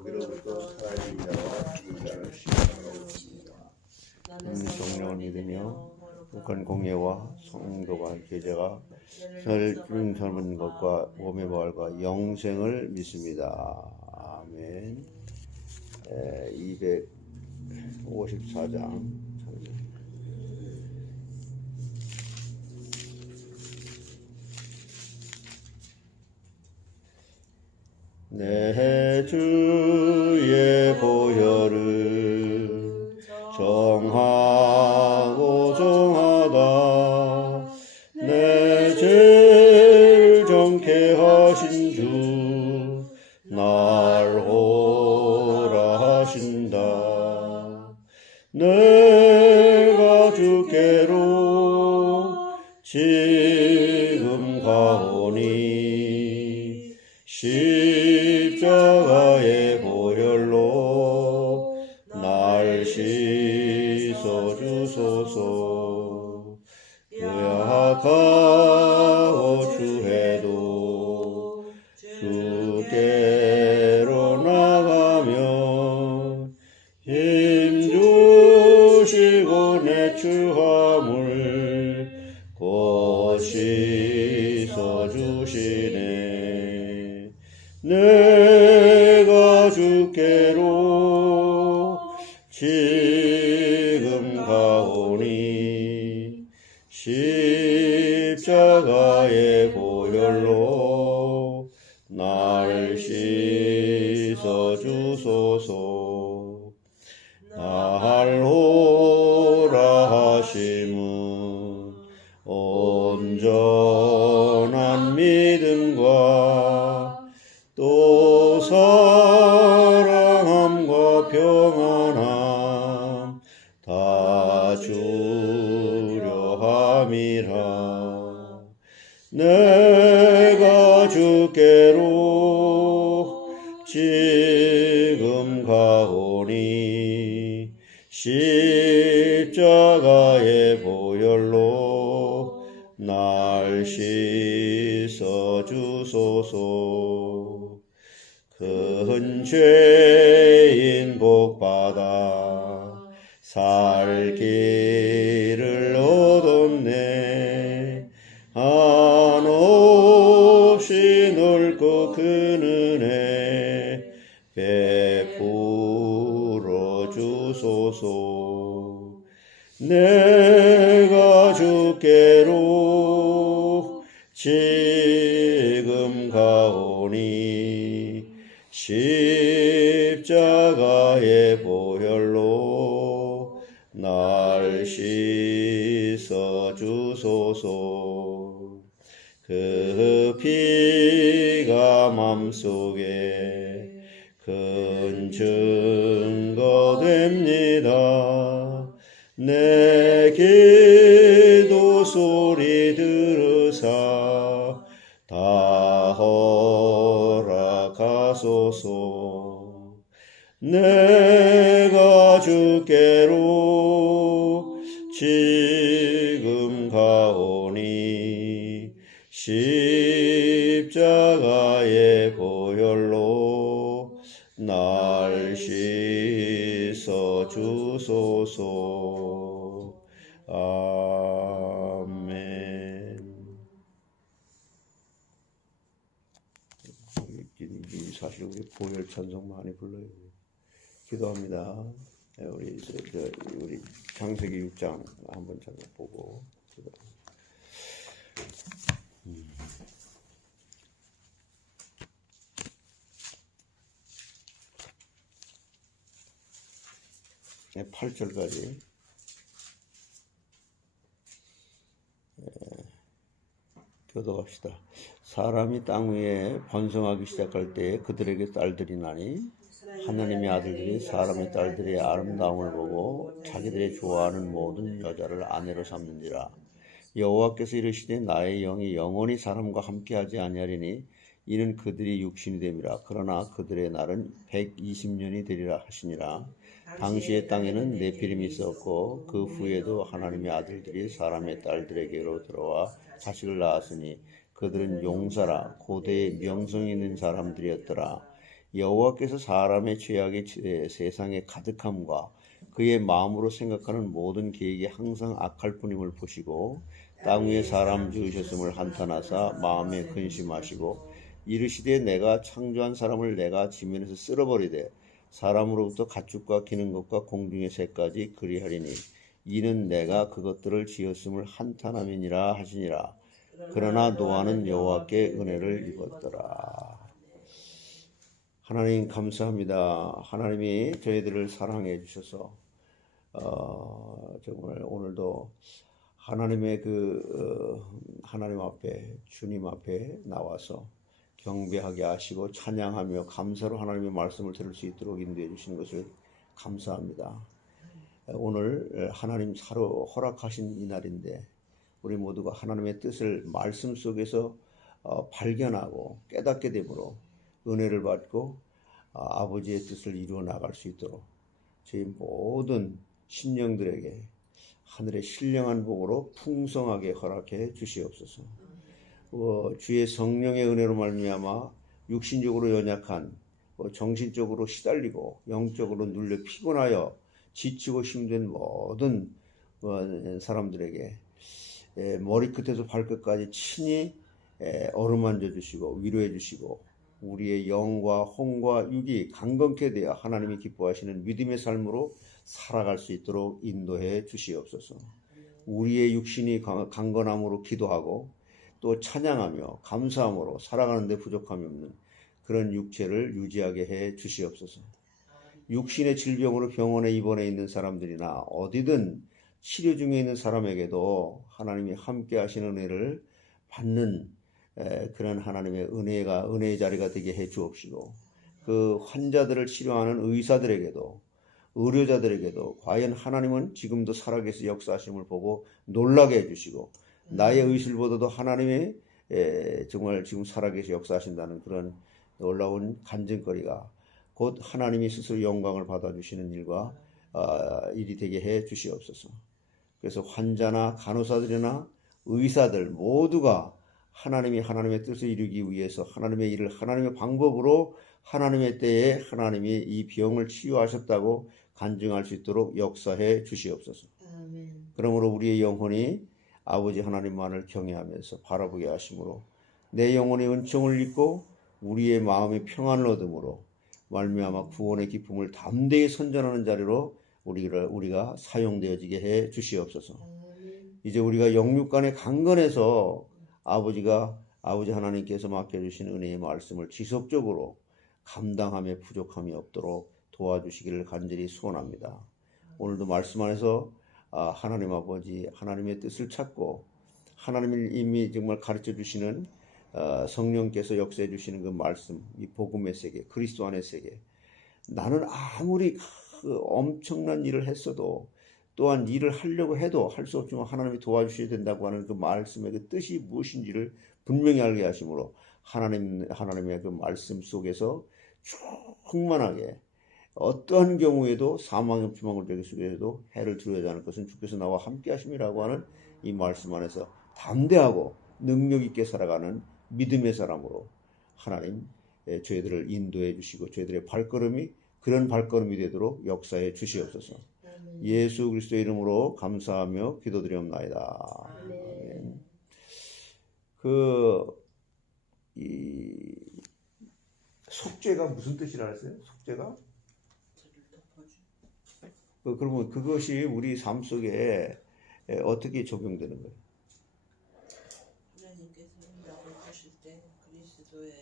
거기로부터 살아있는 자와 죽은 자를 심판하고 있습니다. 성령을 믿으며 북한 공예와 성도가 제자가 설 젊은 것과 몸의 부활과 영생을 믿습니다. 아멘. 254장 내 주의 보혈을 정하고 정하다 내 죄를 정케 하신 주 날 호라 하신다. 내가 주께로 지금 가오니 십자가의 보혈로 날 씻어 주소서. 의약하고 주해도 주께로 나가면 힘주시고 내 추함을 곧 씻어 주시네. 내가 주께로 지금 가오니 십자가의 보혈로 날 씻어 주소서. 날 호라 하심은 온전한 믿음과 또 사랑함과 평안함 다 주려 함이라. 내가 주께로 지금 가오니 십자가의 보혈로 날 씻어 주소서. 큰 죄인 복받아 살 길을 얻었네. 한없이 넓고 큰 은혜 베풀어 주소서. 내가 주께로 지금 가오니 십자가의 보혈로 날 씻어 주소서. 그 피가 맘속에 큰 증거 됩니다. 내 기도 소리 들으사 다 허락하소서. 내가 주께로 지금 가오니 십자가의 보혈로 날 씻어 주소서. 아멘. 사실 우리 보혈 찬송 많이 불러요. 기도합니다. 우리 창세기 6장 한번 잠깐 보고 기도. 8절까지 교도합시다. 사람이 땅 위에 번성하기 시작할 때 그들에게 딸들이 나니 하나님의 아들들이 사람의 딸들의 아름다움을 보고 자기들이 좋아하는 모든 여자를 아내로 삼는지라. 여호와께서 이르시되 나의 영이 영원히 사람과 함께하지 아니하리니 이는 그들이 육신이 됨이라. 그러나 그들의 날은 120년이 되리라 하시니라. 당시의 땅에는 네피림이 있었고 그 후에도 하나님의 아들들이 사람의 딸들에게로 들어와 자식을 낳았으니 그들은 용사라 고대의 명성 있는 사람들이었더라. 여호와께서 사람의 죄악의 세상에 가득함과 그의 마음으로 생각하는 모든 계획이 항상 악할 뿐임을 보시고 땅 위에 사람 지으셨음을 한탄하사 마음에 근심하시고 이르시되 내가 창조한 사람을 내가 지면에서 쓸어버리되 사람으로부터 가축과 기는 것과 공중의 새까지 그리하리니 이는 내가 그것들을 지었음을 한탄함이니라 하시니라. 그러나 노아는 여호와께 은혜를 입었더라. 하나님 감사합니다. 하나님이 저희들을 사랑해 주셔서 정말 오늘도 하나님의 하나님 앞에 주님 앞에 나와서 경배하게 하시고 찬양하며 감사로 하나님의 말씀을 들을 수 있도록 인도해 주신 것을 감사합니다. 오늘 하나님 사로 허락하신 이 날인데 우리 모두가 하나님의 뜻을 말씀 속에서 발견하고 깨닫게 되므로 은혜를 받고 아버지의 뜻을 이루어 나갈 수 있도록 저희 모든 신령들에게 하늘의 신령한 복으로 풍성하게 허락해 주시옵소서. 주의 성령의 은혜로 말미암아 육신적으로 연약한 정신적으로 시달리고 영적으로 눌려 피곤하여 지치고 힘든 모든 사람들에게 머리끝에서 발끝까지 친히 어루만져 주시고 위로해 주시고 우리의 영과 혼과 육이 강건케 되어 하나님이 기뻐하시는 믿음의 삶으로 살아갈 수 있도록 인도해 주시옵소서. 우리의 육신이 강건함으로 기도하고 또 찬양하며 감사함으로 살아가는 데 부족함이 없는 그런 육체를 유지하게 해 주시옵소서. 육신의 질병으로 병원에 입원해 있는 사람들이나 어디든 치료 중에 있는 사람에게도 하나님이 함께 하시는 은혜를 받는 그런 하나님의 은혜의 자리가 되게 해 주옵시고 그 환자들을 치료하는 의사들에게도 의료자들에게도 과연 하나님은 지금도 살아계셔 역사하심을 보고 놀라게 해주시고 나의 의술보다도 하나님의 정말 지금 살아계셔 역사하신다는 그런 놀라운 간증거리가 곧 하나님이 스스로 영광을 받아주시는 일이 되게 해 주시옵소서. 그래서 환자나 간호사들이나 의사들 모두가 하나님의 뜻을 이루기 위해서 하나님의 일을 하나님의 방법으로 하나님의 때에 하나님이 이 병을 치유하셨다고 간증할 수 있도록 역사해 주시옵소서. 아멘. 그러므로 우리의 영혼이 아버지 하나님만을 경외하면서 바라보게 하심으로 내 영혼의 은총을 입고 우리의 마음의 평안을 얻음으로 말미암아 구원의 기쁨을 담대히 선전하는 자리로 우리가 사용되어지게 해 주시옵소서. 이제 우리가 영육간에 강건해서 아버지 하나님께서 맡겨주신 은혜의 말씀을 지속적으로 감당함에 부족함이 없도록 도와주시기를 간절히 소원합니다. 오늘도 말씀 안에서 하나님 아버지 하나님의 뜻을 찾고 하나님을 이미 정말 가르쳐 주시는 성령께서 역사해 주시는 그 말씀, 이 복음의 세계, 그리스도 안의 세계. 나는 아무리 엄청난 일을 했어도 또한 일을 하려고 해도 할 수 없지만 하나님이 도와주셔야 된다고 하는 그 말씀의 그 뜻이 무엇인지를 분명히 알게 하심으로 하나님의 그 말씀 속에서 충만하게 어떠한 경우에도 사망의 피망을 되게 속에서도 해를 두려워하지 않을 것은 주께서 나와 함께 하심이라고 하는 이 말씀 안에서 담대하고 능력 있게 살아가는 믿음의 사람으로 하나님 저희들을 인도해 주시고 저희들의 발걸음이 그런 발걸음이 되도록 역사해 주시옵소서. 예수 그리스도의 이름으로 감사하며 기도드리옵나이다. 아멘. 이 속죄가 무슨 뜻이라 했어요? 속죄가? 그러면 그것이 우리 삶 속에 어떻게 적용되는 거예요? 하나님께서 우리를 보실 때 그리스도의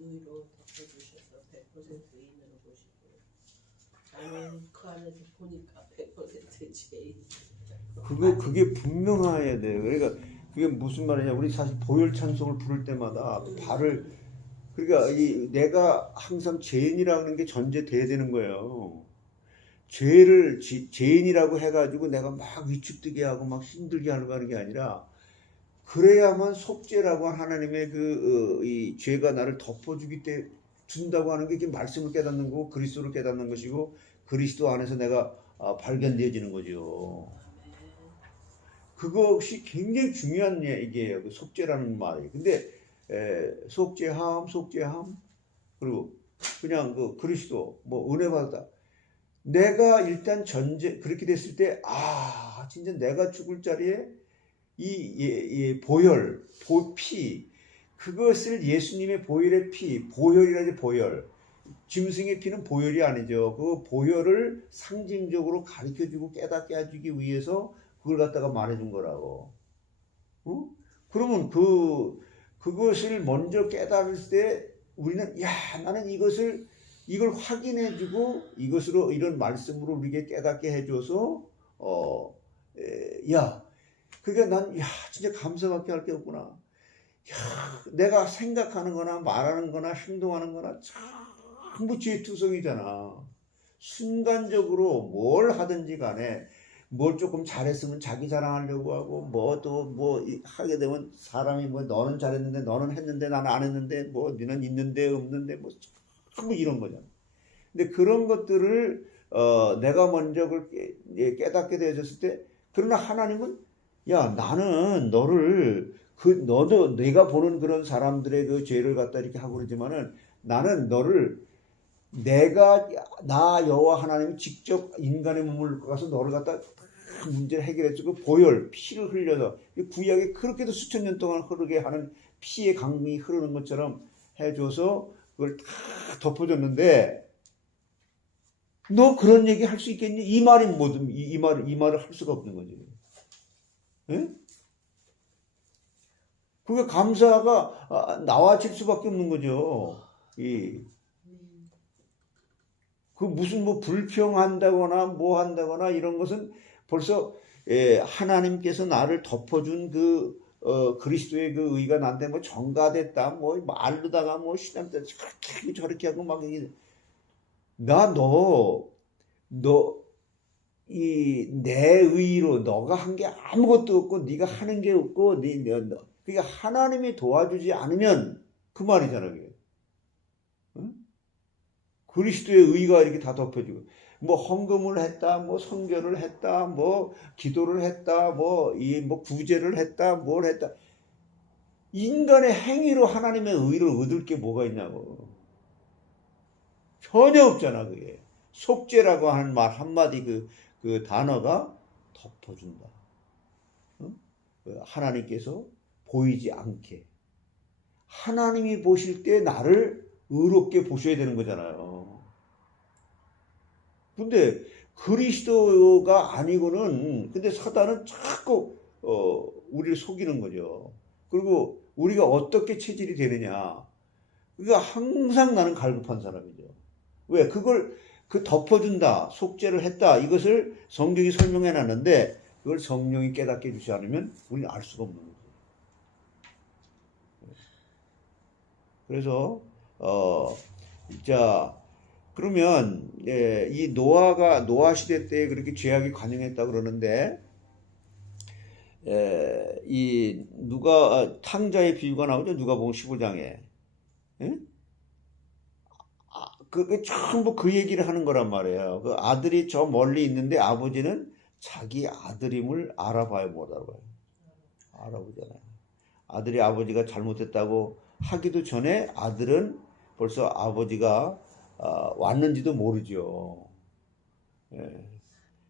의로 덮어주셔서 100% 의인으로 보시고 나는 그 안에서 보니까 100% 죄인. 그게 분명해야 돼요. 그러니까 그게 무슨 말이냐? 우리 사실 보혈 찬송을 부를 때마다 그러니까 내가 항상 죄인이라는 게 전제돼야 되는 거예요. 죄를 죄인이라고 해가지고 내가 막 위축되게 하고 막 힘들게 하는 게 아니라 그래야만 속죄라고 하나님의 이 죄가 나를 덮어주기 때문에 준다고 하는 게 이게 말씀을 깨닫는 거고 그리스도를 깨닫는 것이고 그리스도 안에서 내가 발견되어지는 거죠. 그것이 굉장히 중요한 얘기예요. 그 속죄라는 말이. 근데 속죄함 그리고 그냥 그 그리스도 뭐 은혜 받았다. 내가 일단 그렇게 됐을 때, 진짜 내가 죽을 자리에 이 보혈, 피, 그것을 예수님의 보혈의 피, 보혈이라지 보혈. 짐승의 피는 보혈이 아니죠. 그 보혈을 상징적으로 가르쳐주고 깨닫게 해주기 위해서 그걸 갖다가 말해준 거라고. 어? 그러면 그것을 먼저 깨달을 때 우리는, 나는 이걸 확인해주고 이것으로, 이런 말씀으로 우리에게 깨닫게 해줘서, 그러니까 난, 진짜 감사밖에 할 게 없구나. 내가 생각하는 거나 말하는 거나 행동하는 거나 전부 죄투성이잖아. 순간적으로 뭘 하든지 간에 뭘 조금 잘했으면 자기 자랑하려고 하고, 뭐 하게 되면 사람이 뭐 너는 잘했는데 너는 했는데 나는 안 했는데, 뭐 너는 있는데 없는데, 뭐 전부 이런 거잖아. 근데 그런 것들을 내가 먼저 그걸 깨닫게 되어졌을 때, 그러나 하나님은 나는 너도 내가 보는 그런 사람들의 그 죄를 갖다 이렇게 하고 그러지만은, 나는 너를, 나 여호와 하나님이 직접 인간의 몸을 가서 너를 갖다 문제를 해결해주고 보혈, 피를 흘려서, 구약에 그렇게도 수천 년 동안 흐르게 하는 피의 강이 흐르는 것처럼 해줘서 그걸 다 덮어줬는데, 너 그런 얘기 할 수 있겠니? 이 말을 할 수가 없는 거지. 예? 그게 감사가 나와질 수밖에 없는 거죠. 그 무슨 뭐 불평한다거나 뭐 한다거나 이런 것은 벌써 하나님께서 나를 덮어준 그리스도의 그 의가 나한테 뭐 전가됐다, 뭐 말르다가 뭐 신앙 때 저렇게 하고 막 내 의로 너가 한 게 아무것도 없고 네가 하는 게 없고 그러니까 하나님이 도와주지 않으면 그 말이잖아. 그게. 응? 그리스도의 의가 이렇게 다 덮여지고, 뭐 헌금을 했다, 뭐 선교를 했다, 뭐 기도를 했다, 뭐 구제를 했다, 뭘 했다. 인간의 행위로 하나님의 의를 얻을 게 뭐가 있냐고. 전혀 없잖아. 그게 속죄라고 하는 말 한마디, 그 단어가 덮어준다. 하나님께서 보이지 않게, 하나님이 보실 때 나를 의롭게 보셔야 되는 거잖아요. 근데 그리스도가 아니고는, 근데 사단은 자꾸 우리를 속이는 거죠. 그리고 우리가 어떻게 체질이 되느냐, 그러니까 항상 나는 갈급한 사람이죠. 왜? 덮어준다, 속죄를 했다, 이것을 성경이 설명해 놨는데 그걸 성령이 깨닫게 해주지 않으면 우리는 알 수가 없는 거죠. 그래서 그러면 이 노아 시대 때 그렇게 죄악이 관영했다 그러는데, 이 탕자의 비유가 나오죠. 누가복음 15장에. 그게 전부 그 얘기를 하는 거란 말이에요. 그 아들이 저 멀리 있는데 아버지는 자기 아들임을 알아봐야 못 알아봐요. 알아보잖아요. 아들이 아버지가 잘못했다고 하기도 전에 아들은 벌써 아버지가 왔는지도 모르죠.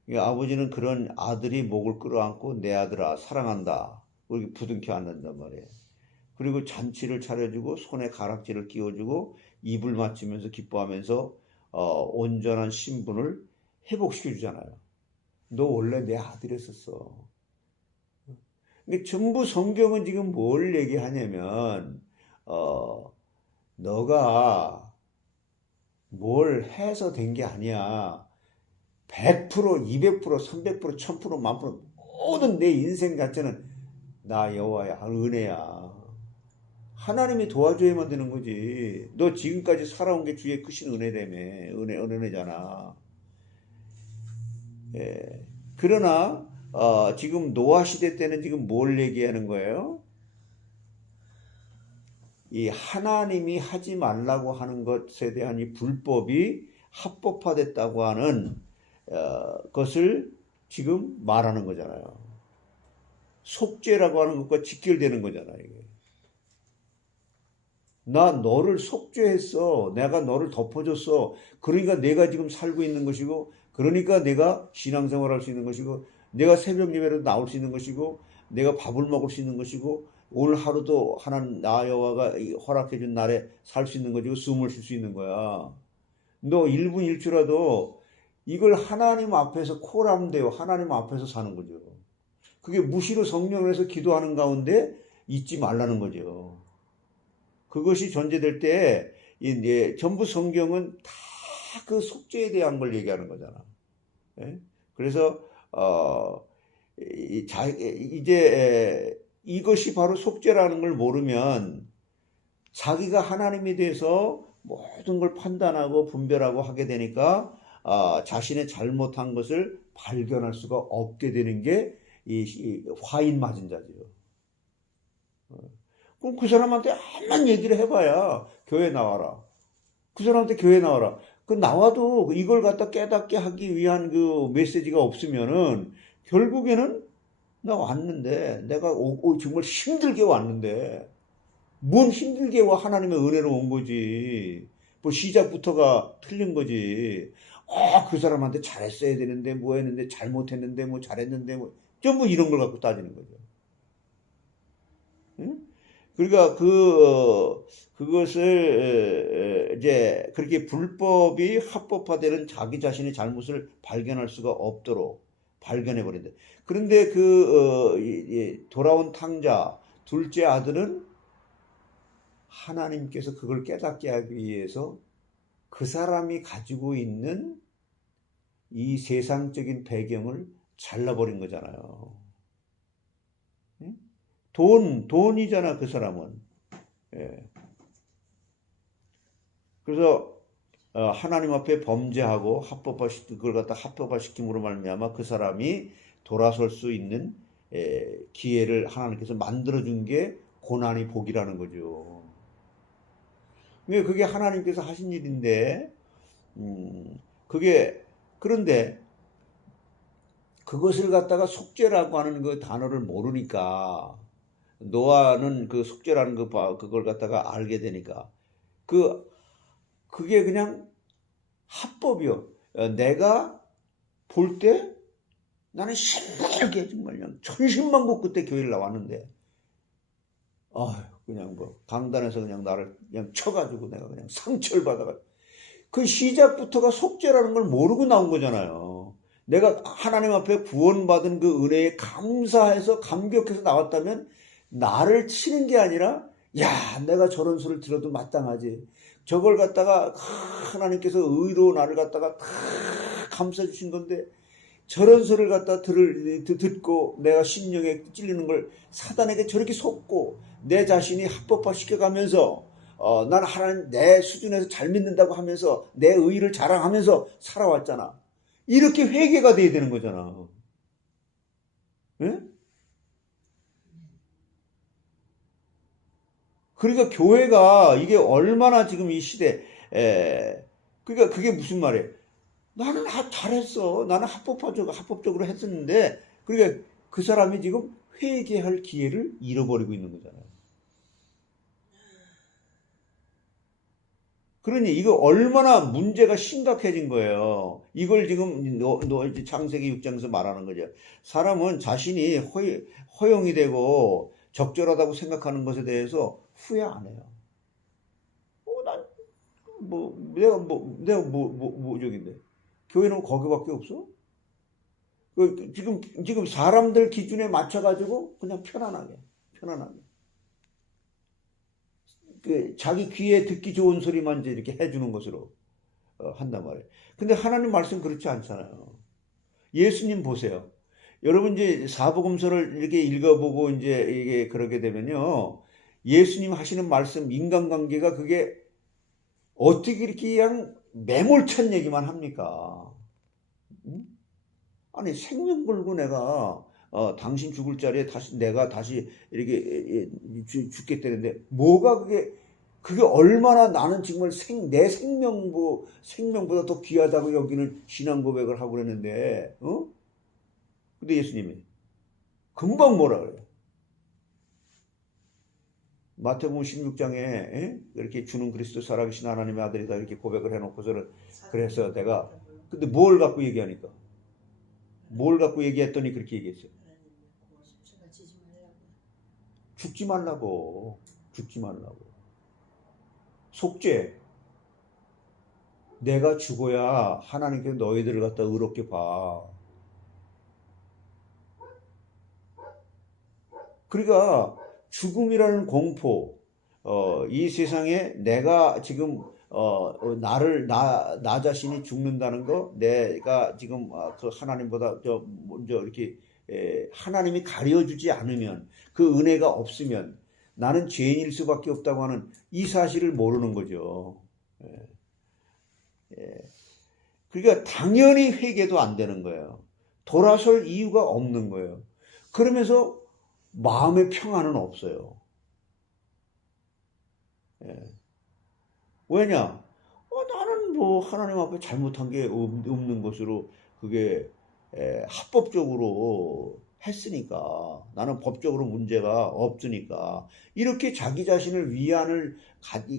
그러니까 아버지는 그런 아들이 목을 끌어안고 내 아들아 사랑한다, 이렇게 부둥켜 안는단 말이에요. 그리고 잔치를 차려주고 손에 가락지를 끼워주고 입을 맞추면서 기뻐하면서 온전한 신분을 회복시켜 주잖아요. 너 원래 내 아들이었었어. 근데 전부 성경은 지금 뭘 얘기하냐면, 너가 뭘 해서 된 게 아니야. 100%, 200%, 300%, 1000%, 1000% 모든 내 인생 자체는 나 여호와의 은혜야. 하나님이 도와줘야만 되는 거지. 너 지금까지 살아온 게 주의 크신 은혜라며. 은혜잖아. 그러나 지금 노아 시대 때는 지금 뭘 얘기하는 거예요? 이 하나님이 하지 말라고 하는 것에 대한 이 불법이 합법화됐다고 하는 것을 지금 말하는 거잖아요. 속죄라고 하는 것과 직결되는 거잖아요. 이게. 나 너를 속죄했어. 내가 너를 덮어줬어. 그러니까 내가 지금 살고 있는 것이고, 그러니까 내가 신앙생활 할 수 있는 것이고, 내가 새벽 예배로 나올 수 있는 것이고, 내가 밥을 먹을 수 있는 것이고, 오늘 하루도 하나님 나 여호와가 허락해 준 날에 살 수 있는 것이고, 숨을 쉴 수 있는 거야. 너 1분 1초라도 이걸 하나님 앞에서 콜하면 돼요. 하나님 앞에서 사는 거죠. 그게 무시로 성령에서 기도하는 가운데 잊지 말라는 거죠. 그것이 전제될 때 전부 성경은 다 그 속죄에 대한 걸 얘기하는 거잖아. 예? 그래서 이제 이것이 바로 속죄라는 걸 모르면 자기가 하나님에 대해서 모든 걸 판단하고 분별하고 하게 되니까 자신의 잘못한 것을 발견할 수가 없게 되는 게 이 화인 맞은 자죠. 그럼 그 사람한테 암만 얘기를 해봐야 교회 나와라. 그 사람한테 교회 나와라. 그 나와도 이걸 갖다 깨닫게 하기 위한 그 메시지가 없으면은 결국에는 나 왔는데 내가 정말 힘들게 왔는데 뭔 힘들게 와 하나님의 은혜로 온 거지. 뭐 시작부터가 틀린 거지. 그 사람한테 잘했어야 되는데 뭐 했는데 잘못했는데 뭐 잘했는데 뭐 전부 이런 걸 갖고 따지는 거죠. 응? 그러니까 그것을 이제 그렇게 불법이 합법화되는 자기 자신의 잘못을 발견할 수가 없도록 발견해 버린다. 그런데 돌아온 탕자 둘째 아들은 하나님께서 그걸 깨닫게 하기 위해서 그 사람이 가지고 있는 이 세상적인 배경을 잘라버린 거잖아요. 돈이잖아, 그 사람은. 예. 그래서 하나님 앞에 범죄하고 그걸 갖다 합법화시킴으로 말미암아 그 사람이 돌아설 수 있는 기회를 하나님께서 만들어준 게 고난이 복이라는 거죠. 그게 하나님께서 하신 일인데, 그런데 그것을 갖다가 속죄라고 하는 그 단어를 모르니까, 노아는 그 속죄라는 그걸 갖다가 알게 되니까, 그게 그냥 합법이요. 내가 볼 때 나는 신나게 정말 그냥 천신만고 그때 교회를 나왔는데, 그냥 뭐 강단에서 그냥 나를 그냥 쳐가지고 내가 그냥 상처를 받아가. 그 시작부터가 속죄라는 걸 모르고 나온 거잖아요. 내가 하나님 앞에 구원받은 그 은혜에 감사해서 감격해서 나왔다면 나를 치는 게 아니라 야 내가 저런 소리를 들어도 마땅하지. 저걸 갖다가 하나님께서 의로 나를 갖다가 다 감싸 주신 건데 저런 소리를 갖다 듣고 내가 심령에 찔리는 걸 사단에게 저렇게 속고 내 자신이 합법화 시켜가면서 나는 하나님 내 수준에서 잘 믿는다고 하면서 내 의의를 자랑하면서 살아왔잖아. 이렇게 회개가 돼야 되는 거잖아. 네? 그러니까 교회가 이게 얼마나 지금 이 시대 그러니까 그게 무슨 말이에요? 나는 잘했어. 나는 합법적으로 했었는데 그러니까 그 사람이 지금 회개할 기회를 잃어버리고 있는 거잖아요. 그러니 이거 얼마나 문제가 심각해진 거예요. 이걸 지금 창세기 6장에서 말하는 거죠. 사람은 자신이 허용이 되고 적절하다고 생각하는 것에 대해서 후회 안 해요. 내가 저긴데. 교회는 거기밖에 없어? 지금 사람들 기준에 맞춰가지고 그냥 편안하게. 자기 귀에 듣기 좋은 소리만 이제 이렇게 해주는 것으로 한단 말이에요. 근데 하나님 말씀 그렇지 않잖아요. 예수님 보세요. 여러분 이제 사복음서를 이렇게 읽어보고 이제 이게 그러게 되면요. 예수님 하시는 말씀, 인간관계가 그게 어떻게 이렇게 그냥 매몰찬 얘기만 합니까? 아니 생명 걸고 내가 당신 죽을 자리에 내가 다시 이렇게 죽겠다는데 뭐가 그게 얼마나 나는 정말 내 생명보다 더 귀하다고 여기는 신앙 고백을 하고 그랬는데 근데 예수님이 금방 뭐라 그래요? 마태복음 16장에 이렇게 주는 그리스도 살아계신 하나님의 아들이다 이렇게 고백을 해놓고서는 그래서 내가 근데 뭘 갖고 얘기하니까 뭘 갖고 얘기했더니 그렇게 얘기했어요. 십자가 지지 말라고. 죽지 말라고. 죽지 말라고. 속죄. 내가 죽어야 하나님께서 너희들을 갖다 의롭게 봐. 그러니까 죽음이라는 공포, 이 세상에 내가 지금 나 자신이 죽는다는 거, 내가 지금 그 하나님보다 먼저 이렇게 하나님이 가려주지 않으면 그 은혜가 없으면 나는 죄인일 수밖에 없다고 하는 이 사실을 모르는 거죠. 그러니까 당연히 회개도 안 되는 거예요. 돌아설 이유가 없는 거예요. 그러면서 마음의 평안은 없어요. 왜냐? 나는 뭐 하나님 앞에 잘못한 게 없는 것으로 그게 합법적으로 했으니까 나는 법적으로 문제가 없으니까 이렇게 자기 자신을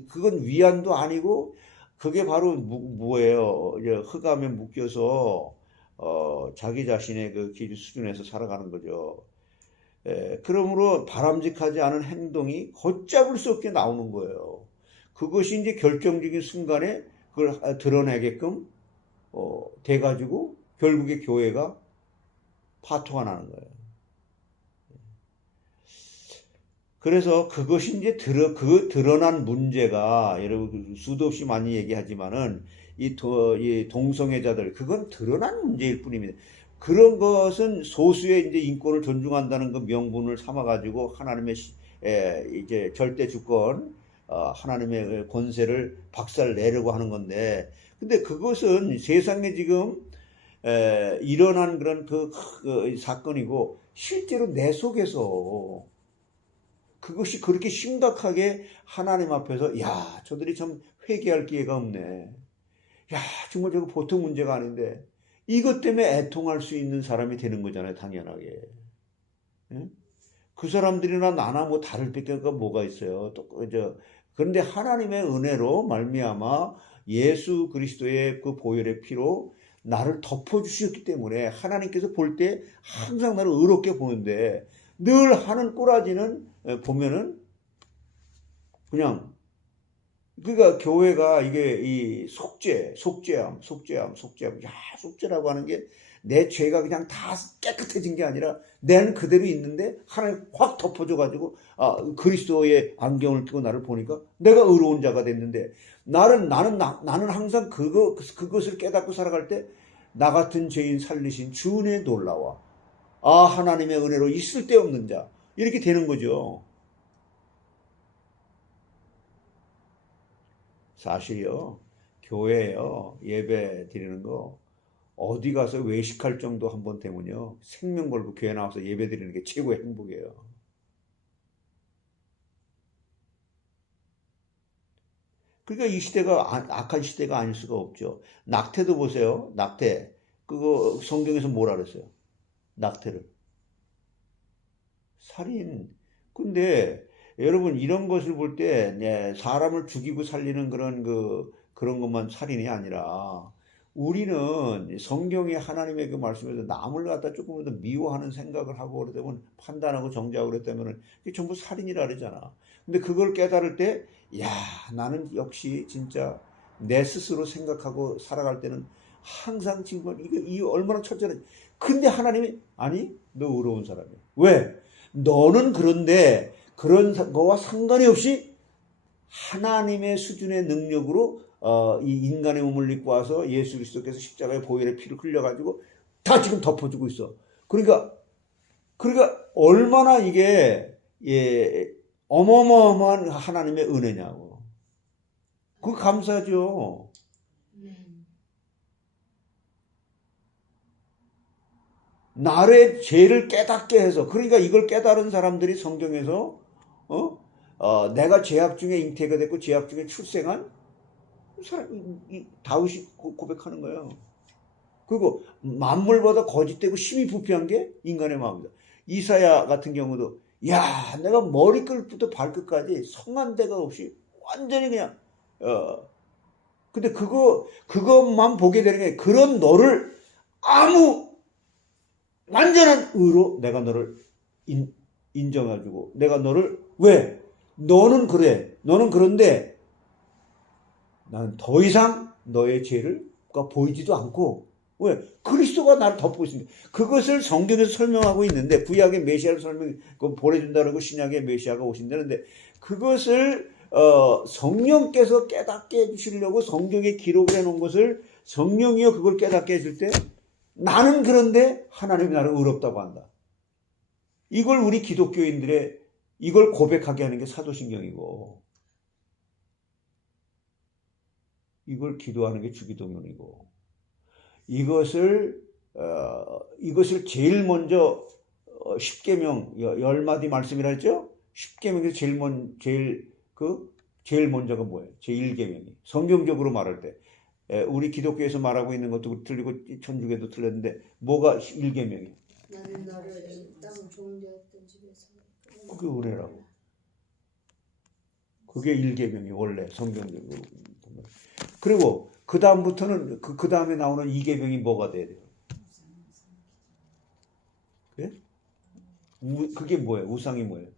그건 위안도 아니고 그게 바로 뭐예요? 흑암에 묶여서 자기 자신의 그 기준 수준에서 살아가는 거죠. 그러므로 바람직하지 않은 행동이 걷잡을 수 없게 나오는 거예요. 그것이 이제 결정적인 순간에 그걸 드러내게끔 돼가지고 결국에 교회가 파토가 나는 거예요. 그래서 그것이 이제 드러난 문제가 여러분 수도 없이 많이 얘기하지만은 이 동성애자들 그건 드러난 문제일 뿐입니다. 그런 것은 소수의 이제 인권을 존중한다는 그 명분을 삼아가지고 하나님의 이제 절대 주권, 하나님의 권세를 박살내려고 하는 건데, 근데 그것은 세상에 지금 일어난 그런 그 사건이고 실제로 내 속에서 그것이 그렇게 심각하게 하나님 앞에서 야 저들이 참 회개할 기회가 없네. 야 정말 저거 보통 문제가 아닌데. 이것 때문에 애통할 수 있는 사람이 되는 거잖아요, 당연하게. 그 사람들이나 나나 뭐 다를 뺏겨가 뭐가 있어요. 그런데 하나님의 은혜로 말미암아 예수 그리스도의 그 보혈의 피로 나를 덮어주셨기 때문에 하나님께서 볼 때 항상 나를 의롭게 보는데 늘 하는 꼬라지는 보면은 그냥 그러니까 교회가 이게 이 속죄함. 야, 속죄라고 하는 게 내 죄가 그냥 다 깨끗해진 게 아니라 내는 그대로 있는데 하나님 확 덮어줘가지고 그리스도의 안경을 끼고 나를 보니까 내가 의로운 자가 됐는데 나는 항상 그것을 깨닫고 살아갈 때 나 같은 죄인 살리신 주 은혜에 놀라워. 하나님의 은혜로 있을 데 없는 자 이렇게 되는 거죠. 사실요, 교회에요, 예배 드리는 거, 어디 가서 외식할 정도 한 번 되면요, 생명 걸고 교회 나와서 예배 드리는 게 최고의 행복이에요. 그러니까 이 시대가 악한 시대가 아닐 수가 없죠. 낙태도 보세요, 낙태. 그거 성경에서 뭐라 그랬어요? 낙태를. 살인. 근데 여러분 이런 것을 볼 때 사람을 죽이고 살리는 그런 것만 살인이 아니라 우리는 성경의 하나님의 그 말씀에서 남을 갖다 조금 더 미워하는 생각을 하고 그러다면 판단하고 정죄하고 그랬다면 이게 전부 살인이라 그러잖아. 근데 그걸 깨달을 때 야 나는 역시 진짜 내 스스로 생각하고 살아갈 때는 항상 지금 이게 얼마나 철저한. 근데 하나님이 아니 너 의로운 사람이야. 왜? 너는 그런데 그런 거와 상관이 없이 하나님의 수준의 능력으로 이 인간의 몸을 입고 와서 예수 그리스도께서 십자가의 보혈의 피를 흘려가지고 다 지금 덮어주고 있어. 그러니까 얼마나 이게 어마어마한 하나님의 은혜냐고. 그거 감사하죠. 나의 죄를 깨닫게 해서 그러니까 이걸 깨달은 사람들이 성경에서 내가 죄악 중에 잉태가 됐고 죄악 중에 출생한 사람 다윗이 고백하는 거예요. 그리고 만물보다 거짓되고 심히 부패한 게 인간의 마음이다. 이사야 같은 경우도 야, 내가 머리끝부터 발끝까지 성한 데가 없이 완전히 그냥 근데 그것만 보게 되는 게 그런 너를 아무 완전한 의로 내가 너를 인정해주고 내가 너를 왜? 너는 그래. 너는 그런데 나는 더 이상 너의 죄를 보이지도 않고 왜? 그리스도가 나를 덮고 있습니다. 그것을 성경에서 설명하고 있는데 구약의 메시아를 보내준다고 그러고 신약의 메시아가 오신다는데 그것을 성령께서 깨닫게 해주시려고 성경에 기록을 해놓은 것을 성령이여 그걸 깨닫게 해줄 때 나는 그런데 하나님이 나를 의롭다고 한다. 이걸 우리 기독교인들의 이걸 고백하게 하는 게 사도신경이고 이걸 기도하는 게 주기도문이고 이것을 제일 먼저 10계명 10마디 말씀이라 했죠? 10계명에서 제일 먼저가 뭐예요? 제1계명이 성경적으로 말할 때 우리 기독교에서 말하고 있는 것도 틀리고 천주교도 틀렸는데 뭐가 1계명이에요? 나는 너를 이 땅 종되었던 집에서 그게 은혜라고. 그게 1계명이 원래 성경적으로 보면. 그리고 그 다음부터는 그 다음에 나오는 2계명이 뭐가 돼야 돼요? 그래? 그게 뭐예요? 우상이 뭐예요?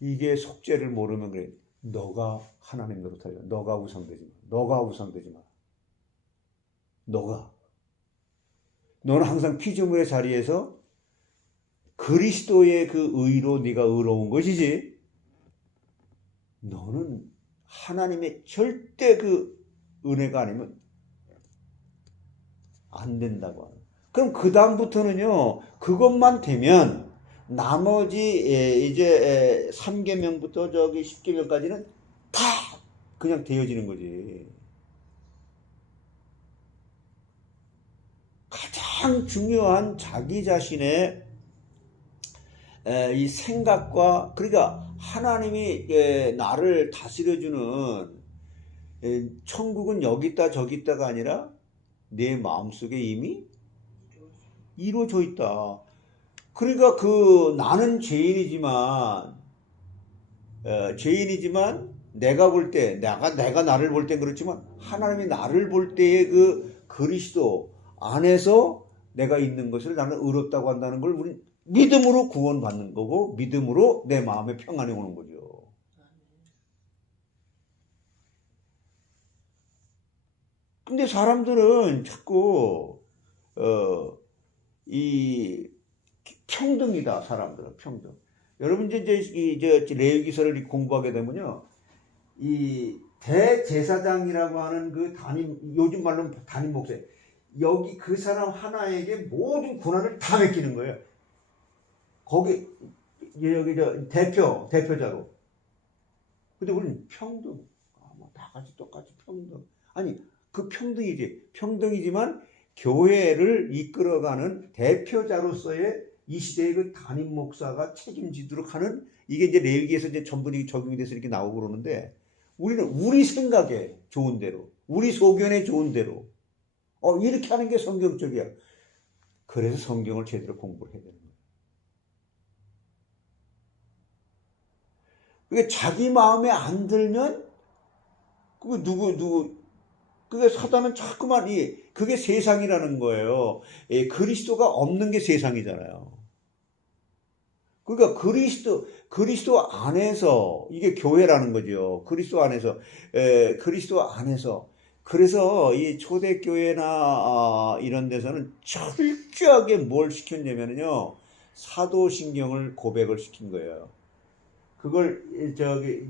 이게 속죄를 모르면 그래. 너가 하나님 노릇하여. 너가 우상되지 마. 너가 우상되지 마. 너는 항상 피조물의 자리에서 그리스도의 그 의로 네가 의로운 것이지. 너는 하나님의 절대 그 은혜가 아니면 안 된다고 하는. 그럼 그 다음부터는요. 그것만 되면 나머지 이제 3계명부터 저기 10계명까지는 다 그냥 되어지는 거지. 가장 중요한 자기 자신의 이 생각과 그러니까 하나님이 나를 다스려주는 천국은 여기 있다 저기 있다가 아니라 내 마음속에 이미 이루어져 있다. 그러니까 나는 죄인이지만 내가 볼 때 내가 나를 볼 땐 그렇지만 하나님이 나를 볼 때의 그 그리스도 안에서 내가 있는 것을 나는 의롭다고 한다는 걸 우리 믿음으로 구원받는 거고 믿음으로 내 마음에 평안이 오는 거죠. 근데 사람들은 자꾸 이 평등이다. 사람들은 평등. 여러분 이제 레위기서를 공부하게 되면요, 이 대제사장이라고 하는 그 요즘 말로 담임 목사, 여기 그 사람 하나에게 모든 권한을 다 맡기는 거예요. 거기 여기 대표자로. 근데 우리는 평등. 다 같이 똑같이 평등. 아니 그 평등이지만 교회를 이끌어가는 대표자로서의 이 시대의 그 담임 목사가 책임지도록 하는 이게 이제 레위기에서 이제 전부 적용이 돼서 이렇게 나오고 그러는데 우리는 우리 생각에 좋은 대로, 우리 소견에 좋은 대로 이렇게 하는 게 성경적이야. 그래서 성경을 제대로 공부를 해야 되는 거야. 그게 자기 마음에 안 들면 그게 사단은 자꾸만 그게 세상이라는 거예요. 그리스도가 없는 게 세상이잖아요. 그러니까 그리스도 안에서 이게 교회라는 거죠. 그리스도 안에서 그래서 이 초대교회나 이런 데서는 철저하게 뭘 시켰냐면요, 사도신경을 고백을 시킨 거예요. 그걸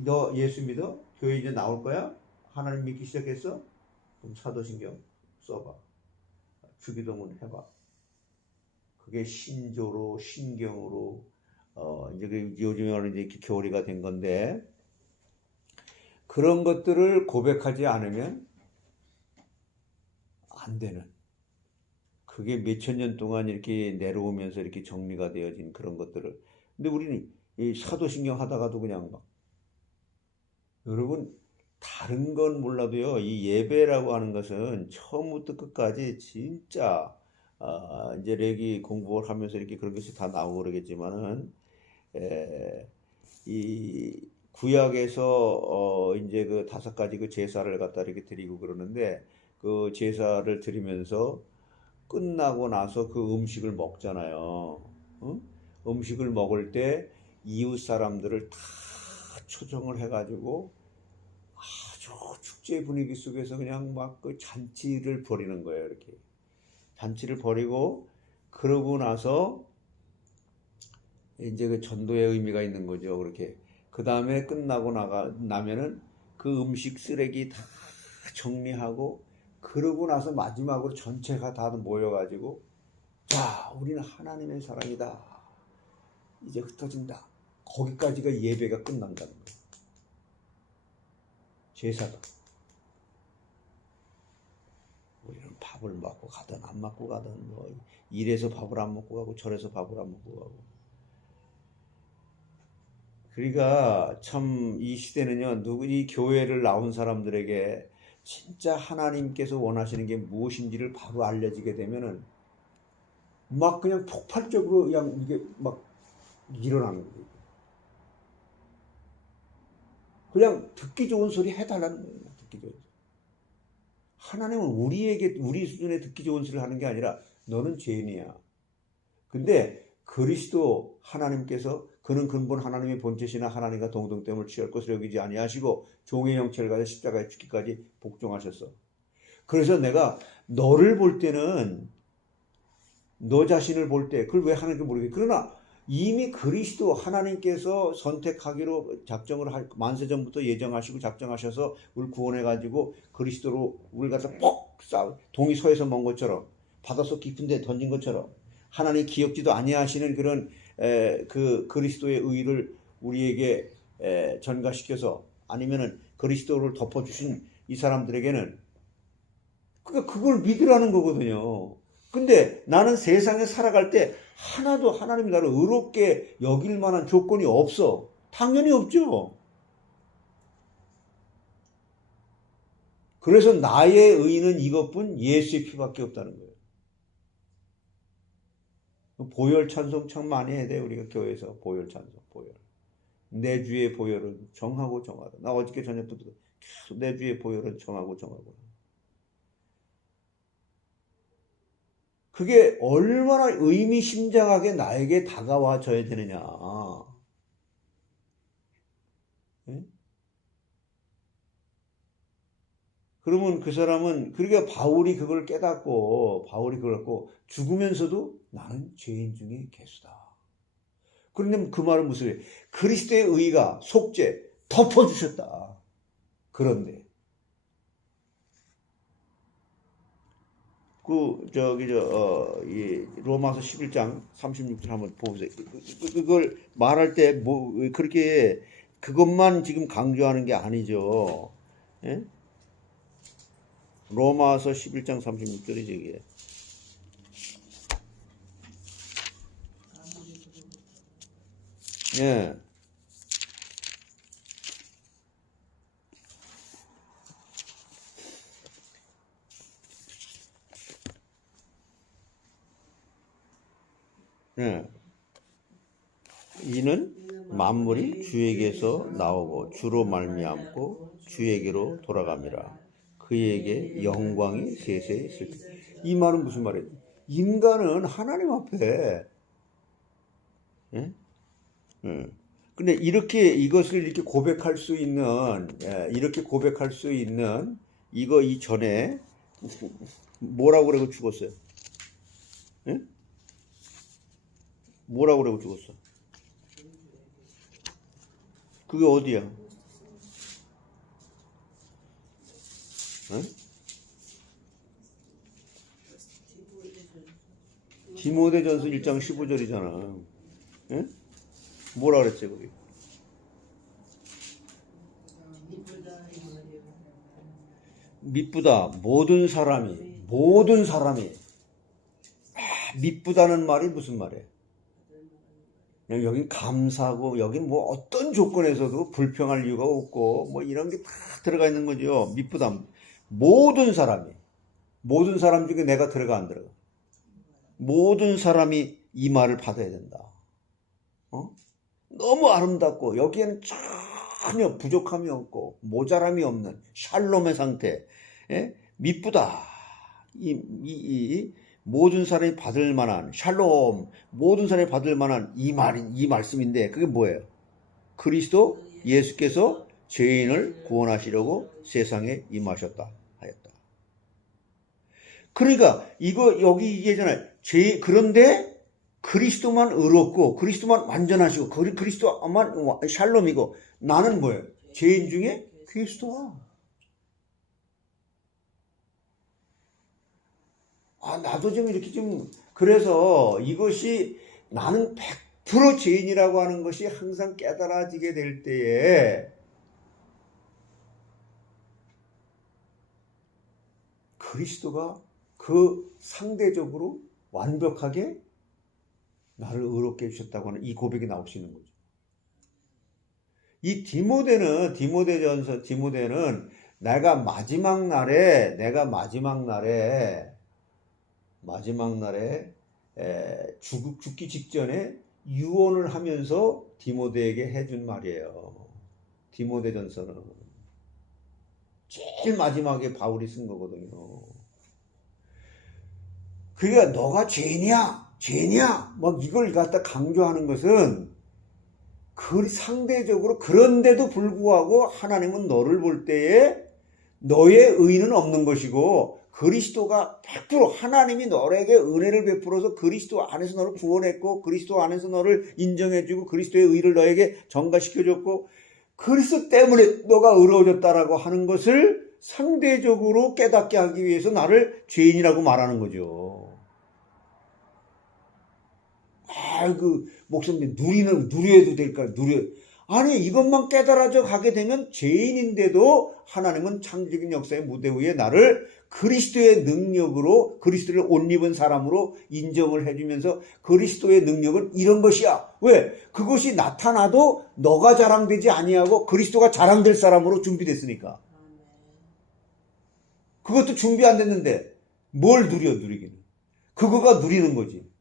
너 예수 믿어? 교회 이제 나올 거야? 하나님 믿기 시작했어? 그럼 사도신경 써봐. 주기도문 해봐. 그게 신조로 신경으로 이제 요즘에 이제 이렇게 교리가 된 건데 그런 것들을 고백하지 않으면 안 되는. 그게 몇천 년 동안 이렇게 내려오면서 이렇게 정리가 되어진 그런 것들을. 근데 우리는 이 사도신경 하다가도 그냥 여러분 다른 건 몰라도요, 이 예배라고 하는 것은 처음부터 끝까지 진짜 이제 레기 공부를 하면서 이렇게 그런 것이 다 나오고 그러겠지만은, 이 구약에서 이제 그 5가지 그 제사를 갖다 이렇게 드리고 그러는데, 그 제사를 드리면서 끝나고 나서 그 음식을 먹잖아요. 응? 음식을 먹을 때 이웃 사람들을 다 초청을 해가지고 아주 축제 분위기 속에서 그냥 막 그 잔치를 벌이는 거예요. 이렇게 잔치를 벌이고, 그러고 나서 이제 그 전도의 의미가 있는 거죠. 그렇게 그 다음에 끝나고 나면은 그 음식 쓰레기 다 정리하고, 그러고 나서 마지막으로 전체가 다 모여가지고, 자, 우리는 하나님의 사랑이다, 이제 흩어진다. 거기까지가 예배가 끝난다는 거예요. 제사가. 우리는 밥을 먹고 가든 안 먹고 가든, 뭐 이래서 밥을 안 먹고 가고 저래서 밥을 안 먹고 가고. 그러니까 참 이 시대는요, 이 교회를 나온 사람들에게 진짜 하나님께서 원하시는 게 무엇인지를 바로 알려지게 되면은 막 그냥 폭발적으로 그냥 이게 막 일어나는 거예요. 그냥 듣기 좋은 소리 해달라는 거예요. 듣기 좋은 소리. 하나님은 우리에게 우리 수준에 듣기 좋은 소리를 하는 게 아니라 너는 죄인이야. 근데 그리스도 하나님께서 그는 근본 하나님의 본체시나 하나님과 동등됨을 취할 것을 여기지 아니하시고 종의 형체를 가져 십자가에 죽기까지 복종하셨어. 그래서 내가 너를 볼 때는, 너 자신을 볼 때 그걸 왜 하는지 모르겠어. 그러나 이미 그리스도 하나님께서 선택하기로 작정을 만세 전부터 예정하시고 작정하셔서 우리를 구원해 가지고 그리스도로 우리를 갖다 뻑 동이 서에서 먼 것처럼, 바닷속 깊은 데 던진 것처럼, 하나님 기억지도 아니하시는 그런 그 그리스도의 의를 우리에게 전가시켜서, 아니면은 그리스도를 덮어주신 이 사람들에게는 그걸 믿으라는 거거든요. 근데 나는 세상에 살아갈 때 하나도 하나님이 나를 의롭게 여길 만한 조건이 없어. 당연히 없죠. 그래서 나의 의는 이것뿐, 예수의 피밖에 없다는 거예요. 보혈 찬송 참 많이 해야 돼. 우리가 교회에서 보혈 찬송, 보혈. 내 주의 보혈은 정하고 정하다. 나 어저께 저녁부터 계속 내 주의 보혈은 정하고 정하고. 그게 얼마나 의미심장하게 나에게 다가와져야 되느냐. 네? 그러면 그 사람은, 그러니까 바울이 그걸 깨닫고 죽으면서도 나는 죄인 중에 괴수다. 그런데 그 말은 무슨 말이에요? 그리스도의 의가, 속죄 덮어주셨다. 그런데 이 로마서 11장 36절 한번 보세요. 그걸 말할 때 뭐 그렇게 그것만 지금 강조하는 게 아니죠. 예? 로마서 11장 36절이죠, 이게. 예. 예. 이는 만물이 주에게서 나오고 주로 말미암고 주에게로 돌아갑니다. 그에게 영광이 세세에 있을 때. 이 말은 무슨 말이에요? 인간은 하나님 앞에, 예? 근데 이것을 이렇게 고백할 수 있는, 이거 이전에 뭐라고 그러고 죽었어요? 예? 뭐라고 그러고 죽었어? 그게 어디야? 예? 디모데전서 1장 15절이잖아. 예? 뭐라 그랬지, 거기? 미쁘다. 모든 사람이. 미쁘다는 말이 무슨 말이에요? 여긴 감사하고, 여긴 뭐 어떤 조건에서도 불평할 이유가 없고, 뭐 이런 게 다 들어가 있는 거죠. 미쁘다. 모든 사람 중에 내가 들어가 안 들어가? 모든 사람이 이 말을 받아야 된다. 너무 아름답고 여기에는 전혀 부족함이 없고 모자람이 없는 샬롬의 상태, 미쁘다. 이 모든 사람이 받을 만한 샬롬, 모든 사람이 받을 만한 이 말씀인데 그게 뭐예요? 그리스도 예수께서 죄인을 구원하시려고 세상에 임하셨다 하였다. 그러니까 이거 여기 얘기잖아요. 그런데 그리스도만 의롭고 그리스도만 완전하시고 그리스도만 샬롬이고 나는 뭐예요? 죄인 중에 그리스도와. 나도 좀 이렇게 그래서 이것이 나는 100% 죄인이라고 하는 것이 항상 깨달아지게 될 때에 그리스도가 그 상대적으로 완벽하게 나를 의롭게 해주셨다고 하는 이 고백이 나올 수 있는 거죠. 이 디모데는 내가 마지막 날에 죽기 직전에 유언을 하면서 디모데에게 해준 말이에요. 디모데전서는 제일 마지막에 바울이 쓴 거거든요. 그러니까 너가 죄인이야 막 이걸 갖다 강조하는 것은 그 상대적으로 그런데도 불구하고 하나님은 너를 볼 때에 너의 의는 없는 것이고 그리스도가 100% 하나님이 너에게 은혜를 베풀어서 그리스도 안에서 너를 구원했고 그리스도 안에서 너를 인정해주고 그리스도의 의를 너에게 전가시켜줬고 그리스도 때문에 너가 의로워졌다라고 하는 것을 상대적으로 깨닫게 하기 위해서 나를 죄인이라고 말하는 거죠. 목사님 누려도 될까요? 아니 이것만 깨달아져 가게 되면 죄인인데도 하나님은 창조적인 역사의 무대 위에 나를 그리스도의 능력으로 그리스도를 옷 입은 사람으로 인정을 해주면서 그리스도의 능력은 이런 것이야. 왜? 그것이 나타나도 너가 자랑되지 아니하고 그리스도가 자랑될 사람으로 준비됐으니까. 그것도 준비 안 됐는데 뭘 누리기는. 그거가 누리는 거지.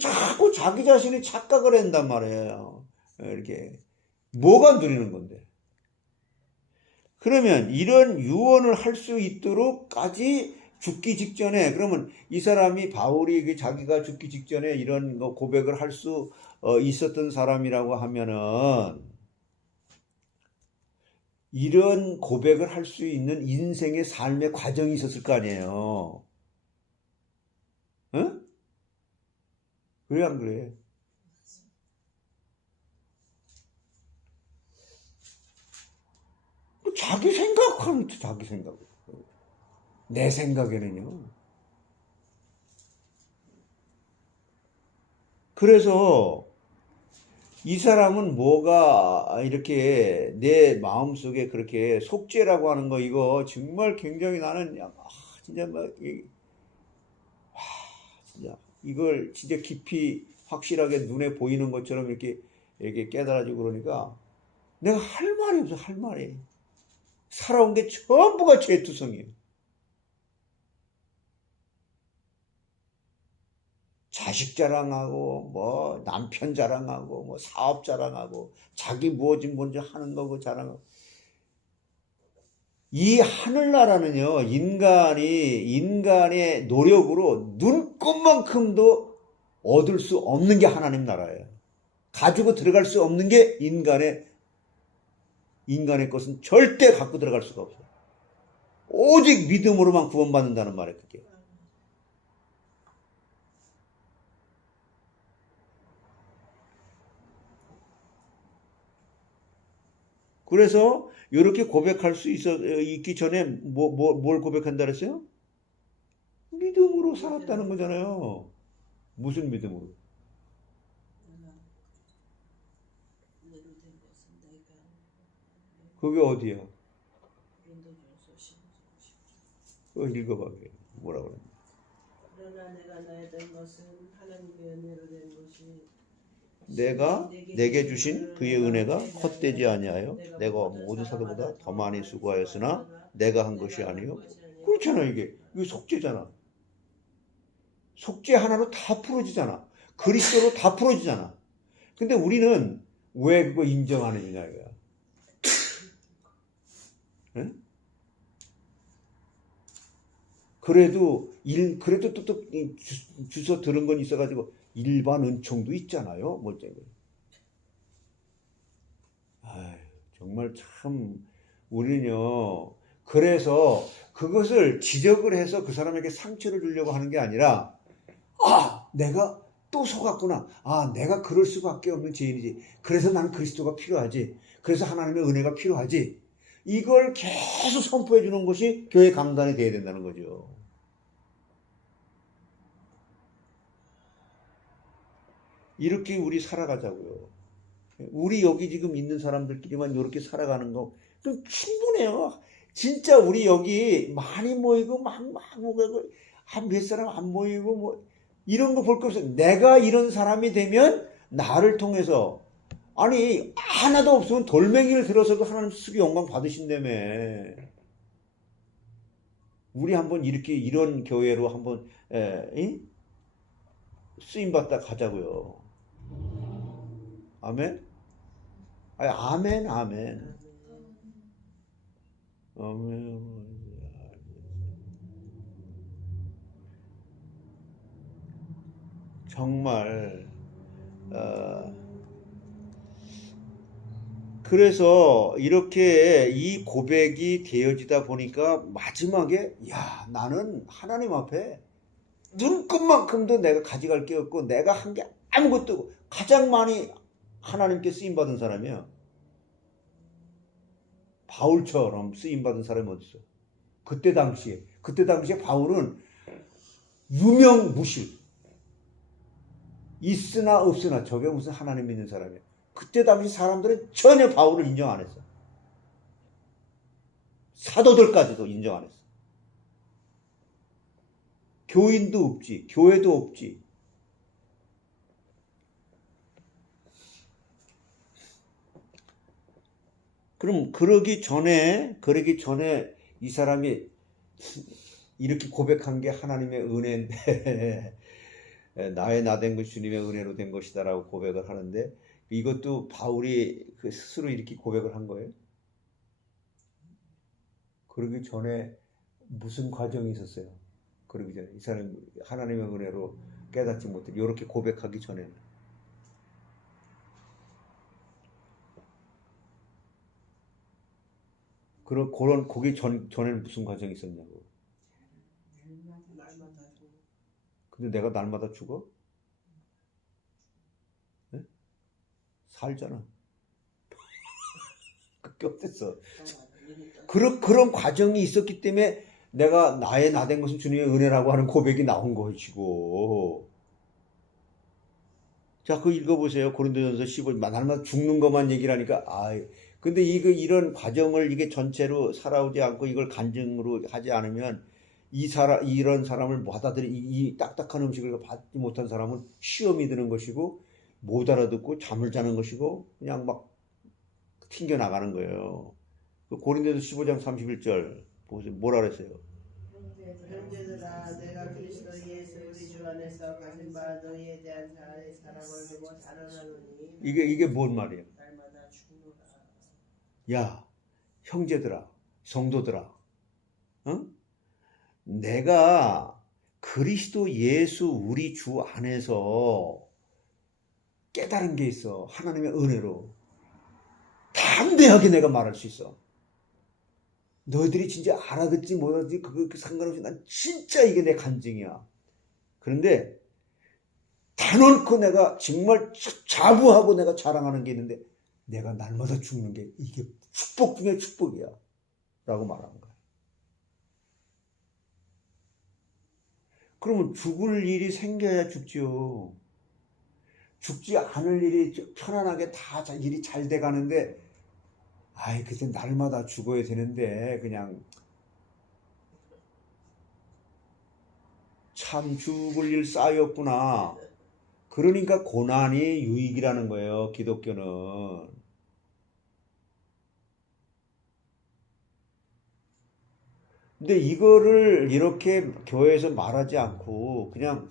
자꾸 자기 자신이 착각을 한단 말이에요. 이렇게. 뭐가 누리는 건데? 그러면 이런 유언을 할 수 있도록까지 죽기 직전에, 그러면 이 사람이 바울이 자기가 죽기 직전에 이런 고백을 할 수 있었던 사람이라고 하면은 이런 고백을 할 수 있는 인생의 삶의 과정이 있었을 거 아니에요. 응? 그래 안 그래? 자기 생각하는 자기 생각. 내 생각에는요. 그래서 이 사람은 뭐가 이렇게 내 마음속에 그렇게 속죄라고 하는 거 이거 정말 굉장히 나는 진짜 진짜 이걸 진짜 깊이 확실하게 눈에 보이는 것처럼 이렇게 깨달아지고 그러니까 내가 할 말이 없어. 할 말이 살아온 게 전부가 죄투성이에요. 자식 자랑하고 뭐 남편 자랑하고 뭐 사업 자랑하고 자기 무엇이 뭔지 하는 거고 자랑하고. 이 하늘나라는요, 인간의 노력으로 눈꼽만큼도 얻을 수 없는 게 하나님 나라예요. 가지고 들어갈 수 없는 게 인간의 것은 절대 갖고 들어갈 수가 없어요. 오직 믿음으로만 구원받는다는 말이에요, 그게. 그래서 이렇게 고백할 수 있기 전에 뭘 고백한다 그랬어요? 믿음으로 살았다는 거잖아요. 무슨 믿음으로? 그게 어디야? 그거 읽어봐. 뭐라 그래? 그러나 내가 나에 된 것은 하나님의 은혜로 된 것이 내가 내게 주신 그의 은혜가 헛되지 아니하여 내가 모든 사도보다 더 많이 수고하였으나 내가 한 것이 아니요 그렇잖아, 이게 속죄잖아. 속죄 하나로 다 풀어지잖아. 그리스도로 다 풀어지잖아. 근데 우리는 왜 그거 인정 안 해주냐 이거야. 응? 그래도 또 주워 들은 건 있어가지고 일반 은총도 있잖아요. 뭐지? 아유, 정말 참 우리는요. 그래서 그것을 지적을 해서 그 사람에게 상처를 주려고 하는 게 아니라 내가 또 속았구나. 내가 그럴 수밖에 없는 죄인이지. 그래서 난 그리스도가 필요하지. 그래서 하나님의 은혜가 필요하지. 이걸 계속 선포해 주는 것이 교회 강단이 돼야 된다는 거죠. 이렇게 우리 살아가자고요. 우리 여기 지금 있는 사람들끼리만 이렇게 살아가는 거 그럼 충분해요. 진짜 우리 여기 많이 모이고 막 모이고 한 몇 사람 안 모이고 뭐 이런 거 볼 거 없어. 내가 이런 사람이 되면 나를 통해서 아니 하나도 없으면 돌멩이를 들어서도 하나님 스스로 영광 받으신다며. 우리 한번 이렇게 이런 교회로 한번 쓰임 받다 가자고요. 아멘. 아멘, 아멘. 아멘. 정말 그래서 이렇게 이 고백이 되어지다 보니까 마지막에 나는 하나님 앞에 눈끝만큼도 내가 가져갈 게 없고 내가 한 게 아무것도 없고 가장 많이 하나님께 쓰임받은 사람이야. 바울처럼 쓰임받은 사람이 어디 있어? 그때 당시에 바울은 유명무실. 있으나 없으나 저게 무슨 하나님 믿는 사람이야. 그때 당시 사람들은 전혀 바울을 인정 안 했어. 사도들까지도 인정 안 했어. 교인도 없지, 교회도 없지. 그럼 그러기 전에 이 사람이 이렇게 고백한 게 하나님의 은혜인데 나의 나 된 것이 주님의 은혜로 된 것이다라고 고백을 하는데 이것도 바울이 스스로 이렇게 고백을 한 거예요. 그러기 전에 무슨 과정이 있었어요? 그러기 전에 이 사람이 하나님의 은혜로 깨닫지 못해 이렇게 고백하기 전에는 그런 거기 전에는 무슨 과정이 있었냐고. 날마다 죽어. 근데 내가 날마다 죽어? 네? 살잖아. 그게 어땠어? 그런 과정이 있었기 때문에 내가 나의 나 된 것은 주님의 은혜라고 하는 고백이 나온 것이고. 자, 그거 읽어보세요. 고린도전서 15장. 날마다 죽는 것만 얘기를 하니까, 근데 이런 과정을 이게 전체로 살아오지 않고 이걸 간증으로 하지 않으면 이런 사람을 이 딱딱한 음식을 받지 못한 사람은 시험이 드는 것이고, 못 알아듣고 잠을 자는 것이고, 그냥 막 튕겨나가는 거예요. 고린도전서 15장 31절. 보세요. 뭐라 그랬어요? 형제들아 내가 그리스도 예수 우리 주 안에서 가진 바 너희에 대한 사랑을 두고 자랑하노니 이게 뭔 말이에요? 날마다 죽노라. 야, 형제들아, 성도들아, 내가 그리스도 예수 우리 주 안에서 깨달은 게 있어. 하나님의 은혜로. 담대하게 내가 말할 수 있어. 너희들이 진짜 알아듣지 못하지 그거 상관없이 난 진짜 이게 내 간증이야. 그런데 단언코 내가 정말 자부하고 내가 자랑하는 게 있는데 내가 날마다 죽는 게 이게 축복 중에 축복이야 라고 말하는 거야. 그러면 죽을 일이 생겨야 죽지요. 죽지 않을 일이 편안하게 다 일이 잘 돼가는데 그때 날마다 죽어야 되는데 그냥 참 죽을 일 쌓였구나. 그러니까 고난이 유익이라는 거예요. 기독교는. 근데 이거를 이렇게 교회에서 말하지 않고 그냥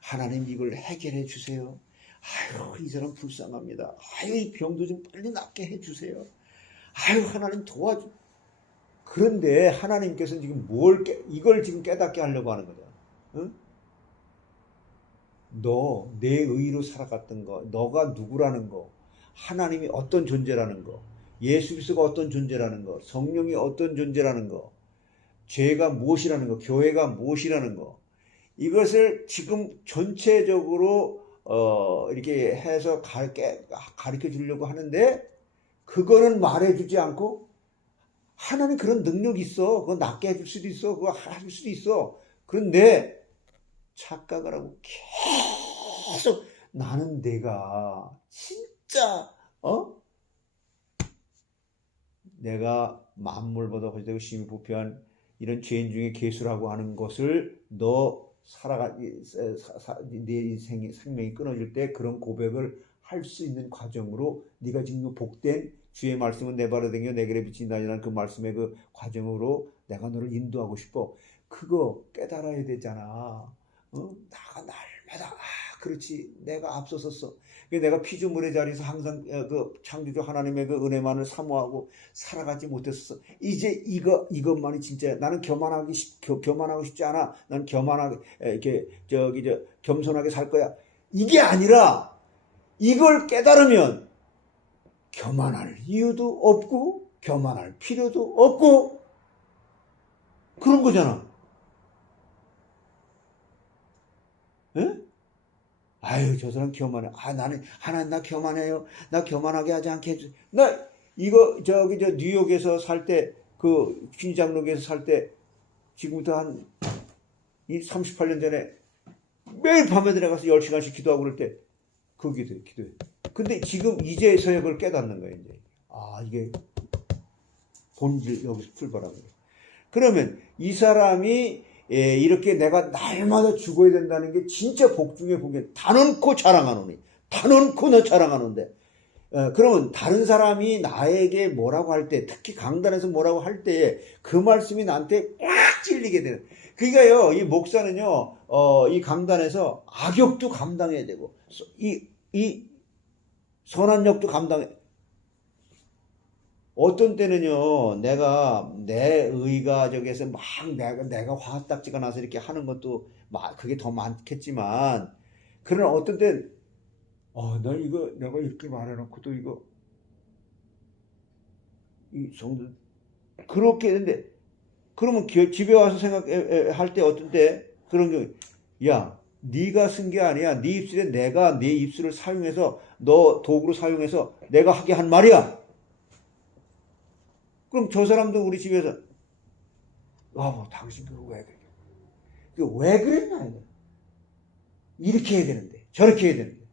하나님 이걸 해결해 주세요. 아유, 이 사람 불쌍합니다. 아유, 이 병도 좀 빨리 낫게 해 주세요. 아유, 하나님 도와줘. 그런데 하나님께서는 지금 이걸 지금 깨닫게 하려고 하는 거잖아. 응? 너, 내 의로 살아갔던 거, 너가 누구라는 거, 하나님이 어떤 존재라는 거, 예수 그리스도가 어떤 존재라는 거, 성령이 어떤 존재라는 거, 죄가 무엇이라는 거, 교회가 무엇이라는 거, 이것을 지금 전체적으로 이렇게 해서 가르쳐 주려고 하는데 그거는 말해주지 않고 하나님 그런 능력이 있어. 그거 낫게 해줄 수도 있어. 그거 해줄 수도 있어. 그런데 착각을 하고 계속 나는 내가 진짜 내가 만물보다 거짓되고 심히 부패한 이런 죄인 중에 괴수라고 하는 것을 너 네 생명이 끊어질 때 그런 고백을 할 수 있는 과정으로 네가 지금 복된 주의 말씀은 내 발에 댕겨 내 길에 비친다라는 그 말씀의 그 과정으로 내가 너를 인도하고 싶어. 그거 깨달아야 되잖아. 나가 날마다 그렇지 내가 앞서섰어. 내가 피조물의 자리에서 항상 그 창조주 하나님의 그 은혜만을 사모하고 살아가지 못했었어. 이제 이것만이 진짜 나는 교만하고 싶지 않아. 난 교만하게 이렇게 겸손하게 살 거야. 이게 아니라 이걸 깨달으면 교만할 이유도 없고 교만할 필요도 없고 그런 거잖아. 에? 아유, 저 사람 교만해. 나는 하나님 나 교만해요. 나 교만하게 하지 않게 해주. 나 이거 저 뉴욕에서 살 때 그 퀸장로에서 살 때 지금부터 한 38년 전에 매일 밤에 들어가서 10시간씩 기도하고 그럴 때 그 기도해. 근데 지금 이제서야 그걸 깨닫는 거예요. 이제. 이게 본질 여기서 출발한 거예요. 그러면 이 사람이 이렇게 내가 날마다 죽어야 된다는 게 진짜 복 중에 복이야. 단언코 자랑하노니. 단언코 너 자랑하는데. 그러면 다른 사람이 나에게 뭐라고 할 때, 특히 강단에서 뭐라고 할 때에 그 말씀이 나한테 꽉 찔리게 되는. 그러니까요, 이 목사는요, 이 강단에서 악역도 감당해야 되고, 이 선한 역도 감당해. 어떤 때는요, 내가 내 의가 저기에서 막 내가 화딱지가 나서 이렇게 하는 것도 그게 더 많겠지만, 그러나 어떤 때, 나 이거 내가 이렇게 말해놓고도 이 정도 그렇게 했는데, 그러면 집에 와서 생각할 때 어떤 때 그런 경우, 야, 네가 쓴 게 아니야. 네 입술에 내가 네 입술을 사용해서 너 도구로 사용해서 내가 하게 한 말이야. 그럼 저 사람도 우리 집에서 당신 그거 왜 그래? 왜 그랬냐 이거. 이렇게 해야 되는데 저렇게 해야 되는데.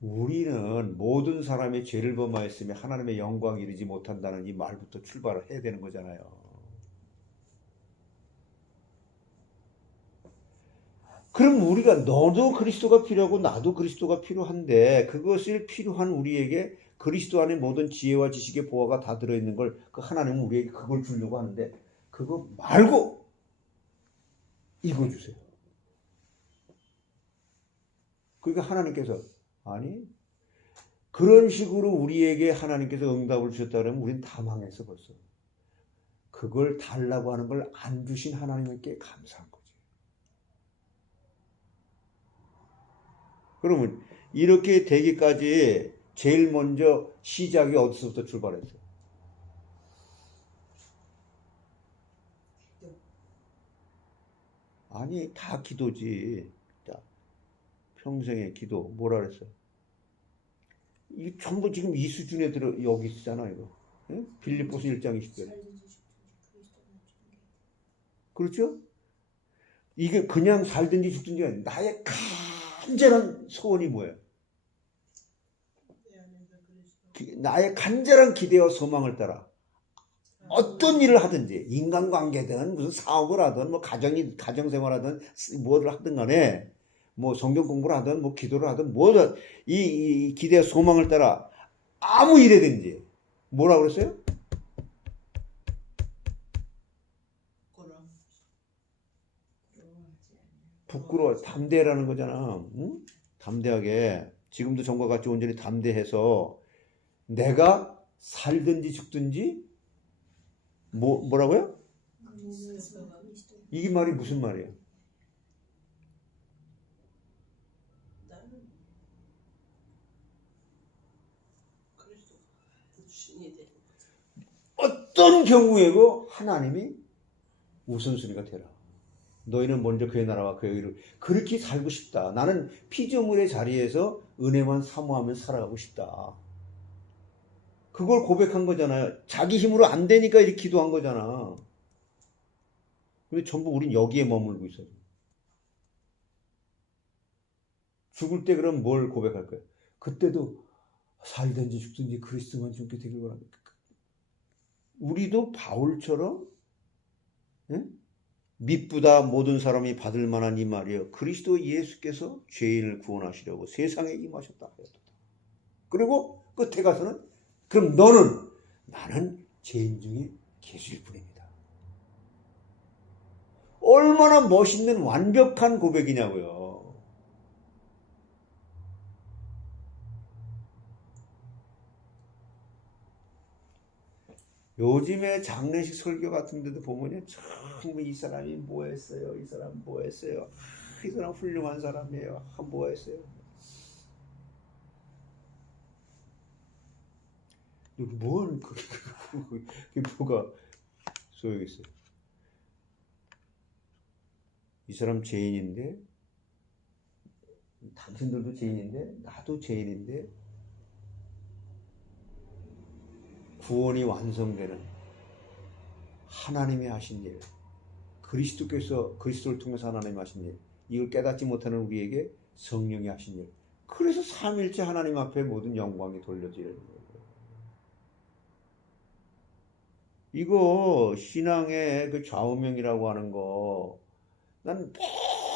우리는 모든 사람이 죄를 범하였으며 하나님의 영광에 이르지 못한다는 이 말부터 출발을 해야 되는 거잖아요. 그럼 우리가 너도 그리스도가 필요하고 나도 그리스도가 필요한데 그것을 필요한 우리에게 그리스도 안에 모든 지혜와 지식의 보화가 다 들어있는 걸 그 하나님은 우리에게 그걸 주려고 하는데 그거 말고 이거 주세요. 그러니까 하나님께서 아니 그런 식으로 우리에게 하나님께서 응답을 주셨다 그러면 우린 다 망했어 벌써. 그걸 달라고 하는 걸 안 주신 하나님께 감사한 거지. 그러면 이렇게 되기까지 제일 먼저 시작이 어디서부터 출발했어요? 아니 다 기도지. 평생의 기도 뭐라 그랬어? 이게 전부 지금 이 수준에 들어 여기 있잖아 이거. 응? 빌립보서 1장 20절. 그렇죠? 이게 그냥 살든지 죽든지 아니라 나의 간절한 소원이 뭐예요? 나의 간절한 기대와 소망을 따라 어떤 일을 하든지 인간관계든 무슨 사업을 하든 뭐 가정생활하든 뭐를 하든 간에 뭐 성경 공부를 하든 뭐 기도를 하든 뭐든 이 기대와 소망을 따라 아무 일이든지 뭐라고 그랬어요? 담대라는 거잖아. 응? 담대하게 지금도 전과 같이 온전히 담대해서 내가 살든지 죽든지 뭐라고요? 몸에서 그리스도 이게 말이 무슨 말이야? 나는 그리스도가 주인이 되는 거죠. 어떤 경우에도 하나님이 우선순위가 되라. 너희는 먼저 그의 나라와 그의 의를 그렇게 살고 싶다. 나는 피조물의 자리에서 은혜만 사모하며 살아가고 싶다. 그걸 고백한 거잖아요. 자기 힘으로 안 되니까 이렇게 기도한 거잖아. 근데 전부 우린 여기에 머물고 있어요. 죽을 때 그럼 뭘 고백할 거예요? 그때도 살든지 죽든지 그리스도만 죽게 되길 바랍니다. 우리도 바울처럼 미쁘다 모든 사람이 받을 만한 이 말이요 그리스도 예수께서 죄인을 구원하시려고 세상에 임하셨다 하였다. 그리고 끝에 가서는 그럼 너는 나는 죄인 중에 계실 뿐입니다. 얼마나 멋있는 완벽한 고백이냐고요. 요즘에 장례식 설교 같은 데도 보면요. 참 이 사람이 뭐 했어요. 이 사람 뭐 했어요. 이 사람 훌륭한 사람이에요. 뭐 했어요. 뭔 그게 뭐가 소용있어요. 이 사람 죄인인데 당신들도 죄인인데 나도 죄인인데 구원이 완성되는 하나님이 하신 일 그리스도께서 그리스도를 통해서 하나님이 하신 일 이걸 깨닫지 못하는 우리에게 성령이 하신 일 그래서 삼일째 하나님 앞에 모든 영광이 돌려지는 거예요. 이거 신앙의 그 좌우명이라고 하는 거 난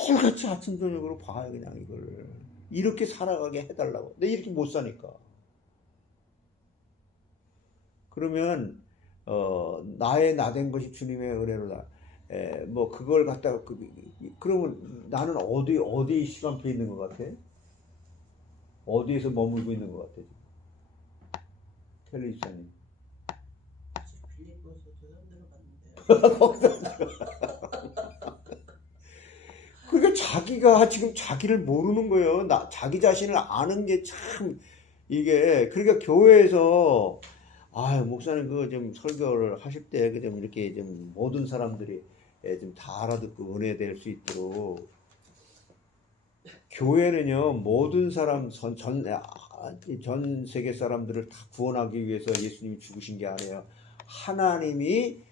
매일같이 아침 저녁으로 봐요. 그냥 이걸 이렇게 살아가게 해달라고. 근데 이렇게 못 사니까 그러면 나의 나된 것이 주님의 은혜로다. 뭐 그걸 갖다가 그러면 나는 어디 시간표에 있는 것 같아? 어디에서 머물고 있는 것 같아? 켈리 집사님. 빌립보서 들어갔는데요. 그러니까 자기가 지금 자기를 모르는 거예요. 자기 자신을 아는 게 참 이게 그러니까 교회에서 목사님 그거 좀 설교를 하실 때 좀 이렇게 좀 모든 사람들이 좀 다 알아듣고 은혜될 수 있도록 교회는요 모든 사람 전 세계 사람들을 다 구원하기 위해서 예수님이 죽으신 게 아니에요. 하나님이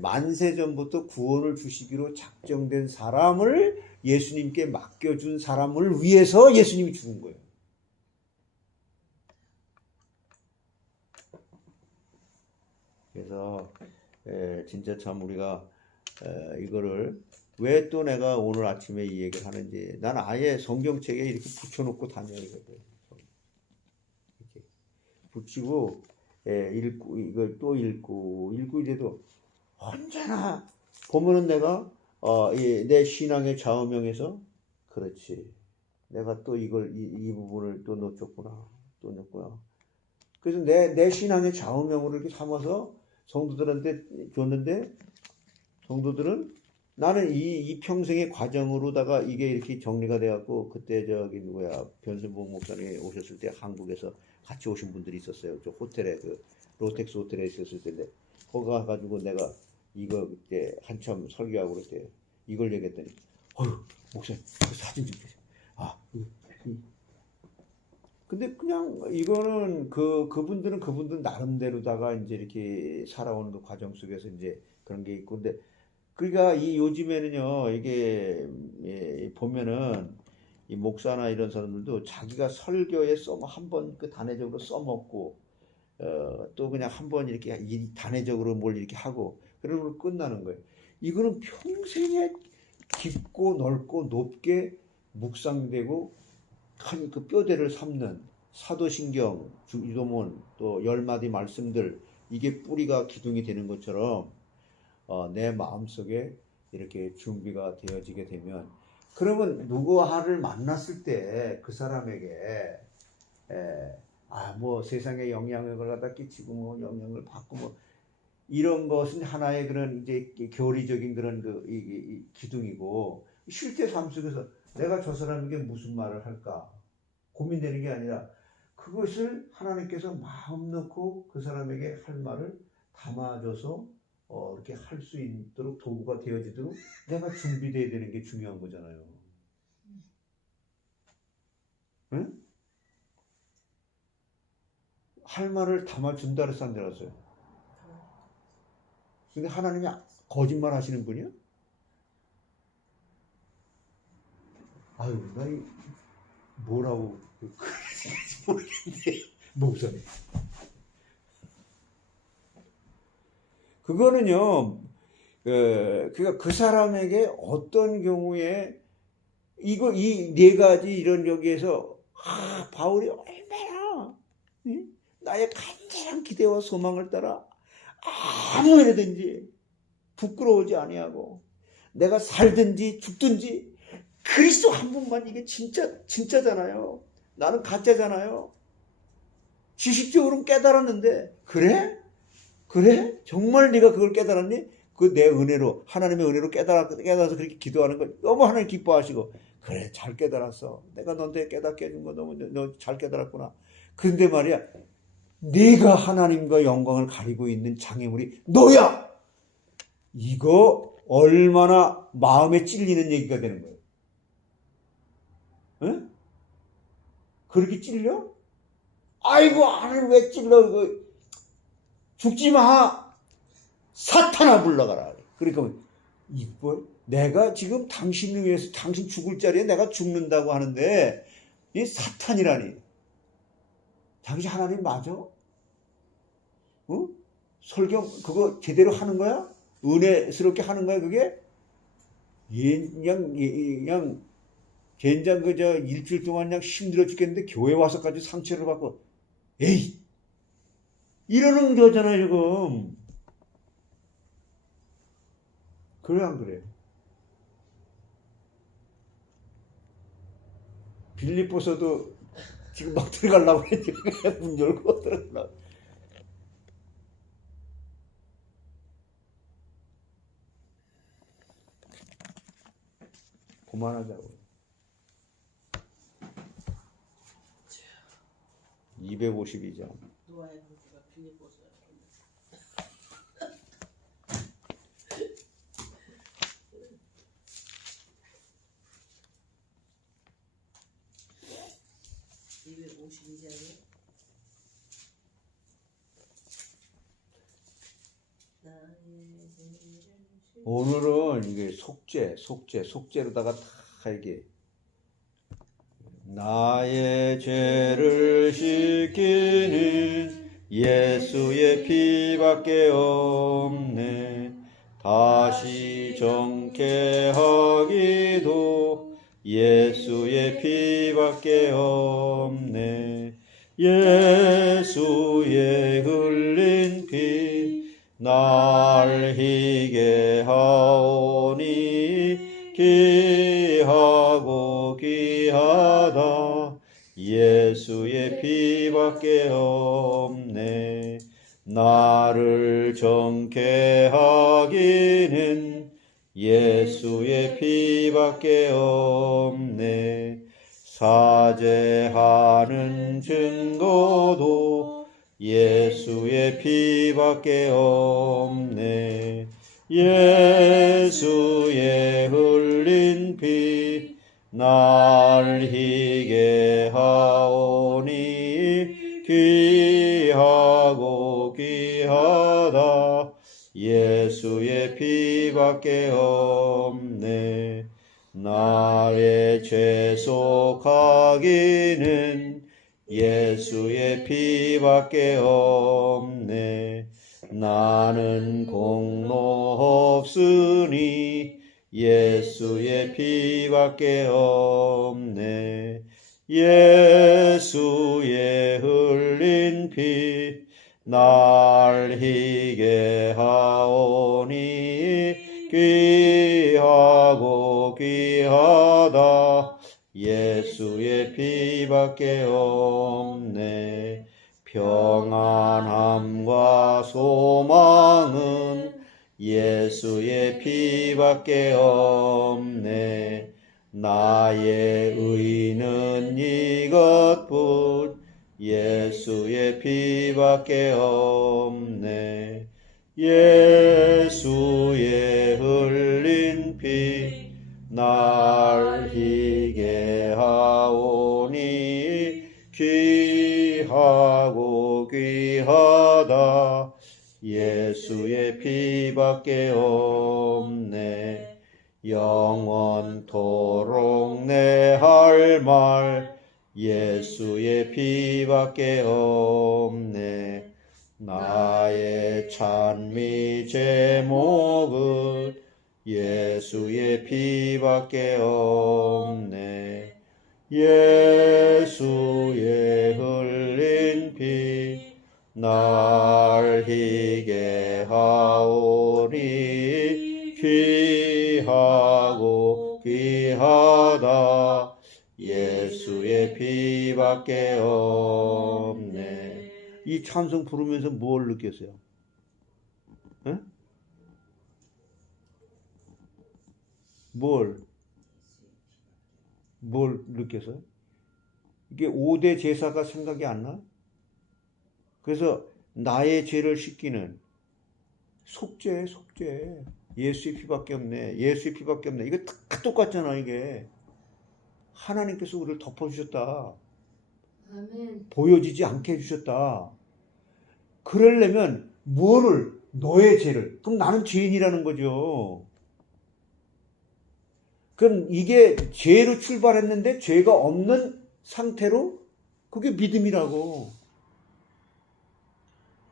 만세 전부터 구원을 주시기로 작정된 사람을 예수님께 맡겨준 사람을 위해서 예수님이 죽은 거예요. 그래서 진짜 참 우리가 이거를 왜 또 내가 오늘 아침에 이 얘기를 하는지 난 아예 성경책에 이렇게 붙여놓고 다녀요. 이렇게 붙이고 읽고 이걸 또 읽고 이래도 언제나 보면은 내가 내 신앙의 좌우명에서 그렇지 내가 또 이걸 이 부분을 또 놓쳤구나 또 놓쳤구나. 그래서 내 신앙의 좌우명으로 이렇게 삼아서 성도들한테 줬는데 성도들은 나는 이 평생의 과정으로다가 이게 이렇게 정리가 돼갖고 그때 저기 누구야 변순복 목사님이 오셨을 때 한국에서 같이 오신 분들이 있었어요. 저 호텔에 그 로텍스 호텔에 있었을 텐데 거기 가가지고 내가 이거 그때 한참 설교하고 그럴 때 이걸 얘기했더니 목사님 그 사진 좀 주세요. 근데 그냥 이거는 그분들은 나름대로다가 이제 이렇게 살아오는 그 과정 속에서 이제 그런 게 있고 근데 그러니까 이 요즘에는요 이게 보면은 이 목사나 이런 사람들도 자기가 설교에 한번 그 단회적으로 써먹고 또 그냥 한번 이렇게 단회적으로 뭘 이렇게 하고 그러고 끝나는 거예요. 이거는 평생에 깊고 넓고 높게 묵상되고 그 뼈대를 삼는 사도신경, 유도문 또 10마디 말씀들 이게 뿌리가 기둥이 되는 것처럼 내 마음속에 이렇게 준비가 되어지게 되면 그러면 누구를 만났을 때 그 사람에게 뭐 세상에 영향력을 갖다 끼치고 뭐 영향을 받고 뭐 이런 것은 하나의 그런 이제 교리적인 그런 이 기둥이고, 실제 삶 속에서 내가 저 사람에게 무슨 말을 할까 고민되는 게 아니라 그것을 하나님께서 마음 놓고 그 사람에게 할 말을 담아줘서 이렇게 할 수 있도록 도구가 되어지도록 내가 준비되어야 되는 게 중요한 거잖아요. 응? 할 말을 담아준다 그래서 안 들었어요. 근데 하나님이 거짓말 하시는 분이야? 아유, 나 뭐라고 그랬는지 모르겠는데 목사님. 그거는요, 그러니까 그 사람에게 어떤 경우에 이 네 가지 이런 여기에서 바울이 얼마나 나의 간절한 기대와 소망을 따라 아무 일이든지 부끄러우지 아니하고 내가 살든지 죽든지 그리스도 한 분만, 이게 진짜잖아요. 나는 가짜잖아요. 지식적으로는 깨달았는데 그래? 정말 네가 그걸 깨달았니? 그 내 은혜로, 하나님의 은혜로 깨달아서 그렇게 기도하는 거 너무 하나님 기뻐하시고, 그래 잘 깨달았어. 내가 너한테 깨닫게 해준 거 너무 너 잘 깨달았구나. 근데 말이야, 네가 하나님과 영광을 가리고 있는 장애물이 너야. 이거 얼마나 마음에 찔리는 얘기가 되는 거예요. 응? 그렇게 찔려? 아이고 나를 왜 찔러? 죽지 마. 사탄아 불러가라. 그러니까 이거 내가 지금 당신을 위해서, 당신 죽을 자리에 내가 죽는다고 하는데 이 사탄이라니. 당신 하나님 맞아? 설경 그거 제대로 하는 거야? 은혜스럽게 하는 거야 그게? 그냥 젠장 그저 일주일 동안 그냥 힘들어 죽겠는데 교회 와서까지 상처를 받고, 에이 이러는 거잖아요 지금. 그래 안 그래? 빌립보서도 지금 막 들어가려고 했지. 문 열고 들어가려고. 그만하자고. 252장. 노아의 문제가 빌립보서야. 252장에 오늘은 이게 속죄로다가 다 이게 나의 죄를 씻기는 예수의 피밖에 없네. 다시 정케 하기도 예수의 피밖에 없네. 예수의 흘린 피 날 희게 하오니 귀하고 귀하다. 예수의 피밖에 없네. 나를 정케 하기는 예수의 피밖에 없네. 사죄하는 증거도 예수의 피밖에 없네. 예수의 흘린 피 날 희게 하오니 귀하고 귀하다. 예수의 피밖에 없네. 나의 죄속하기는 예수의 피밖에 없네. 나는 공로 없으니 예수의 피밖에 없네. 예수의 흘린 피 날 희게 하오니 귀하고 귀하다. 예수의 피밖에 없네. 평안함과 소망은 예수의 피밖에 없네. 나의 의는 이것뿐 예수의 피밖에 없네. 예수의 흘린 피 날 희게 하오니 귀하고 귀하다. 예수의 피밖에 없네. 영원토록 내 할 말 예수의 피밖에 없네. 나의 찬미 제목은 예수의 피밖에 없네. 예수의 흘린 피 날 희게 하오니 귀하고 귀하다. 예수의 피밖에 없네. 이 찬송 부르면서 뭘 느꼈어요? 에? 뭘 느꼈어요? 이게 5대 제사가 생각이 안 나? 그래서 나의 죄를 씻기는 속죄. 예수의 피밖에 없네. 예수의 피밖에 없네. 이거 다 똑같잖아, 이게. 하나님께서 우리를 덮어주셨다. 아멘. 보여지지 않게 해주셨다. 그러려면 너의 죄를. 그럼 나는 죄인이라는 거죠. 그럼 이게 죄로 출발했는데 죄가 없는 상태로 그게 믿음이라고.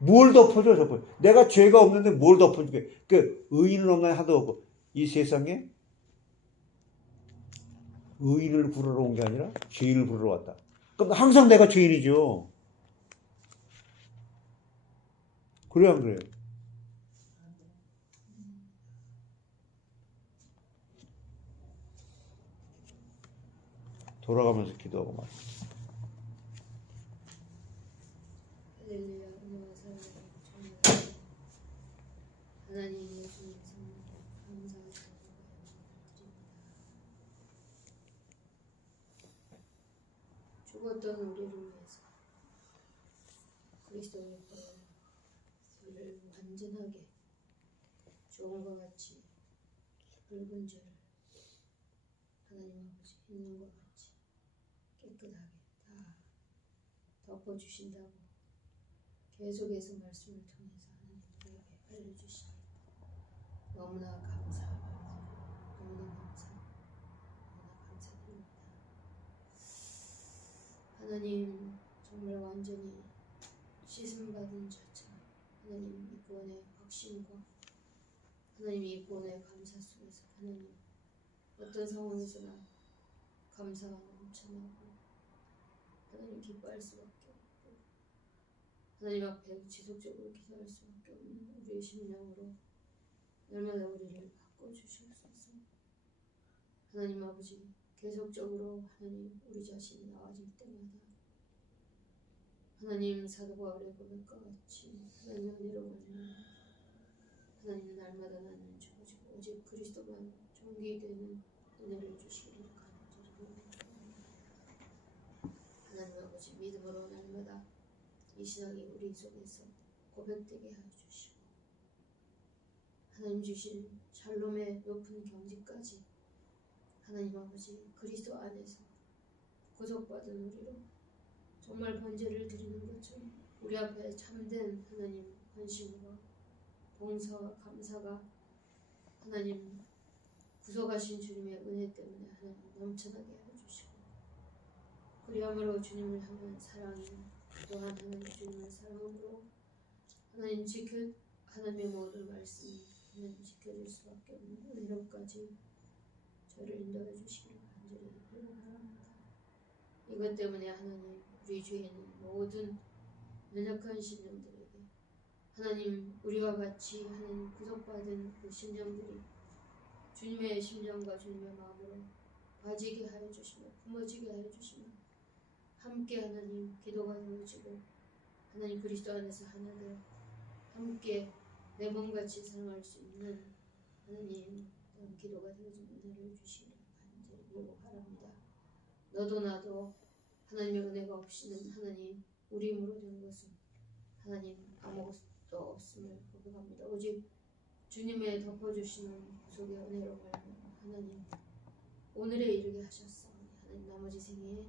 뭘 덮어줘? 내가 죄가 없는데 뭘 덮어줄게? 그 의인은 없나니 하도 없고 이 세상에 의인을 부르러 온 게 아니라 죄인을 부르러 왔다. 그럼 항상 내가 죄인이죠. 그래요, 안 그래요? 돌아가면서 기도하고 말. 할렐루야. 은혜와 사랑을 정말 하나님 예수님 성령 감사하고 드립니다. 죽었던 우리를 위해서 그리스도의 보혈을 완전하게 주온과 같이 붉은 죄를 하나님 아버지 있는 것 같이 깨끗하게 다 덮어주신다고 계속해서 말씀을 통해서 하나님 우리에게 알려주시니 너무나 감사합니다. 너무나 감사드립니다. 하나님 정말 완전히 씻음받은 자처럼 하나님 이 구원의 확신과 하나님 이 구원의 감사 속에서 하나님 어떤 상황에서나 감사가 넘쳐나고 하나님 기뻐할 수밖에 없고 하나님 앞에 지속적으로 기도할 수밖에 없는 우리의 심령으로 날마다 우리를 바꿔주시옵소서. 하나님 아버지 계속적으로 하나님 우리 자신이 나아질 때마다 하나님 사도 바울의 고백과 같이 하나님 은혜로 말미암아 하나님 날마다 나는 죽어지고 오직 그리스도만 존귀되는 은혜를 주시기를 간절히 하나님 아버지 믿음으로 날마다 이 신앙이 우리 속에서 고백되게 하여 주시고 하나님 주신 샬롬의 높은 경지까지 하나님 아버지 그리스도 안에서 구속받은 우리로 정말 번제를 드리는 것처럼 우리 앞에 참된 하나님 헌신과 봉사와 감사가 하나님 구속하신 주님의 은혜 때문에 하나님 넘쳐나게 해주시고 그리함으로 주님을 향한 사랑이 또한 하나님 주님의 사랑으로 하나님 하나님의 모든 말씀이 하나님 지켜질 수밖에 없는 은혜로까지 저를 인도해 주시기를 간절히 바랍니다. 이것 때문에 하나님 우리 주에 있는 모든 연약한 심령들에게 하나님 우리와 같이 하나님 구속받은 그 심령들이 주님의 심령과 주님의 마음으로 가지게 하여 주시며 품어지게 하여 주시며 함께 하나님 기도가 되어지고 하나님 그리스도 안에서 하나 되어 함께 내 몸같이 사랑할 수 있는 하나님 그런 기도가 되어지는 은혜를 주시기를 간절히 빌고 바랍니다. 너도 나도 하나님의 은혜가 없이는 하나님 우리 힘으로 된 것은 하나님 아무것도 없음을 고백합니다. 오직 주님의 덮어주시는 구속의 은혜로 말미암아 하나님 오늘에 이르게 하셨사오니 하나님 나머지 생에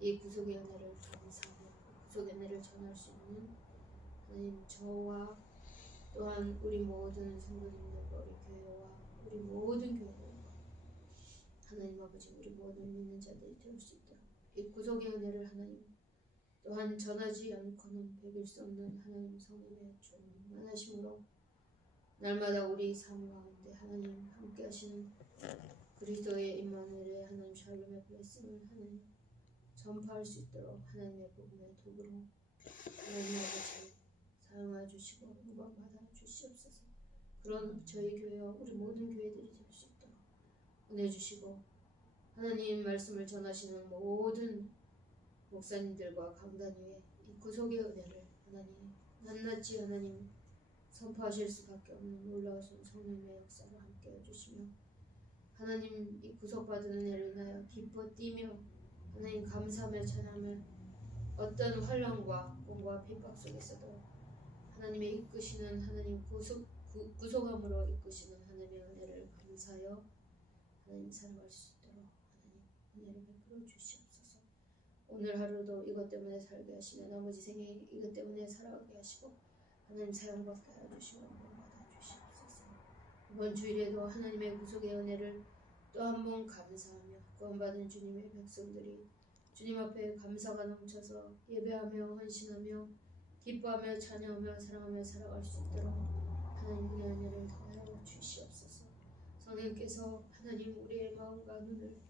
이 구속의 은혜를 감사하며 구속의 은혜를 전할 수 있는 하나님 저와 또한 우리 모든 성도님들과 우리 교회와 우리 모든 교회들과 하나님 아버지 우리 모든 믿는 자들이 될 수 있도록 이 구속의 은혜를 하나님 또한 전하지 않고는 베길 수 없는 하나님 성령의 충만하심으로 날마다 우리 삶 가운데 하나님 함께 하시는 그리스도의 임마누엘의 하나님 샬롬의 블레싱을 하나님 전파할 수 있도록 하나님의 복음의 도구로 하나님 아버지 사용하여 주시고 영광 받아 주시옵소서. 그런 저희 교회와 우리 모든 교회들이 될 수 있도록 은혜 주시고 하나님 말씀을 전하시는 모든 목사님들과 강단 위에 이 구속의 은혜를 하나님 낱낱이 하나님 선포하실 수밖에 없는 놀라우신 성령의 역사로 함께 해주시며 하나님 이 구속받은 은혜를 인하여 기뻐 뛰며 하나님 감사하며 찬양하며 어떤 환난과 공과 핍박 속에서도 하나님의 이끄시는 하나님 구속함으로 이끄시는 하나님의 은혜를 감사하여 하나님 살아갈 수 있도록 하나님 은혜를 베풀어 주시옵소서. 오늘 하루도 이것 때문에 살게 하시며 나머지 생에 이것 때문에 살아가게 하시고 하나님 사용받게 하여 주시고 받아 주시옵소서. 이번 주일에도 하나님의 구속의 은혜를 또 한 번 감사하며 구원받은 주님의 백성들이 주님 앞에 감사가 넘쳐서 예배하며 헌신하며 기뻐하며 찬양하며 사랑하며 살아갈 수 있도록 하나님의 은혜를 더하여 주시옵소서. 성령께서 하나님 우리의 마음과 눈을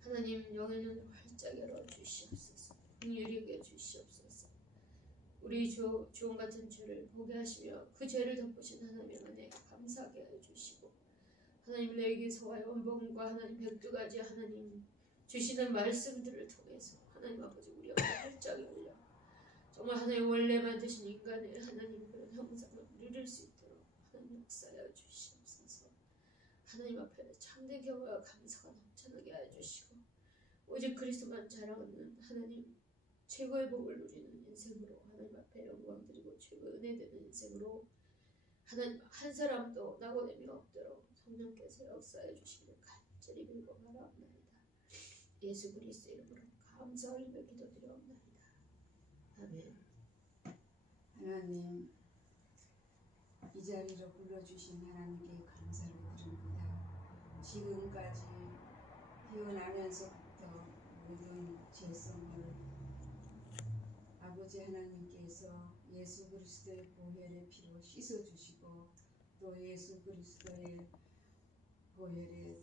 하나님 영의 눈을 활짝 열어 주시옵소서. 긍휼히 여겨 주시옵소서. 우리 주온 같은 죄를 보게 하시며 그 죄를 덮으신 하나님의 은혜에 감사하게 하여 주시고 하나님 레위기서와 원본과 하나님 12가지 하나님 주시는 말씀들을 통해서 하나님 아버지 우리 앞에 활짝 열려 정말 하나님 원래 만드신 인간의 하나님 그런 형상을 누릴 수 있도록 하나님 역사하여 주시옵소서. 하나님 앞에 참된 경외와 감사가 넘쳐나게 하여 주시고 오직 그리스도만 자랑하는 하나님 최고의 복을 누리는 인생으로 하나님 앞에 영광 드리고 최고의 은혜 되는 인생으로 하나님 한 사람도 낙오됨이 없도록 성령께서 역사해 주시기를 간절히 빌고 바라옵나이다. 예수 그리스도 이름으로 감사하며 기도드려옵나이다. 아멘. 하나님 이 자리로 불러주신 하나님께 감사를 드립니다. 지금까지 태어나면서부터 모든 죄성을 아버지 하나님께서 예수 그리스도의 보혈의 피로 씻어주시고 또 예수 그리스도의 보혈의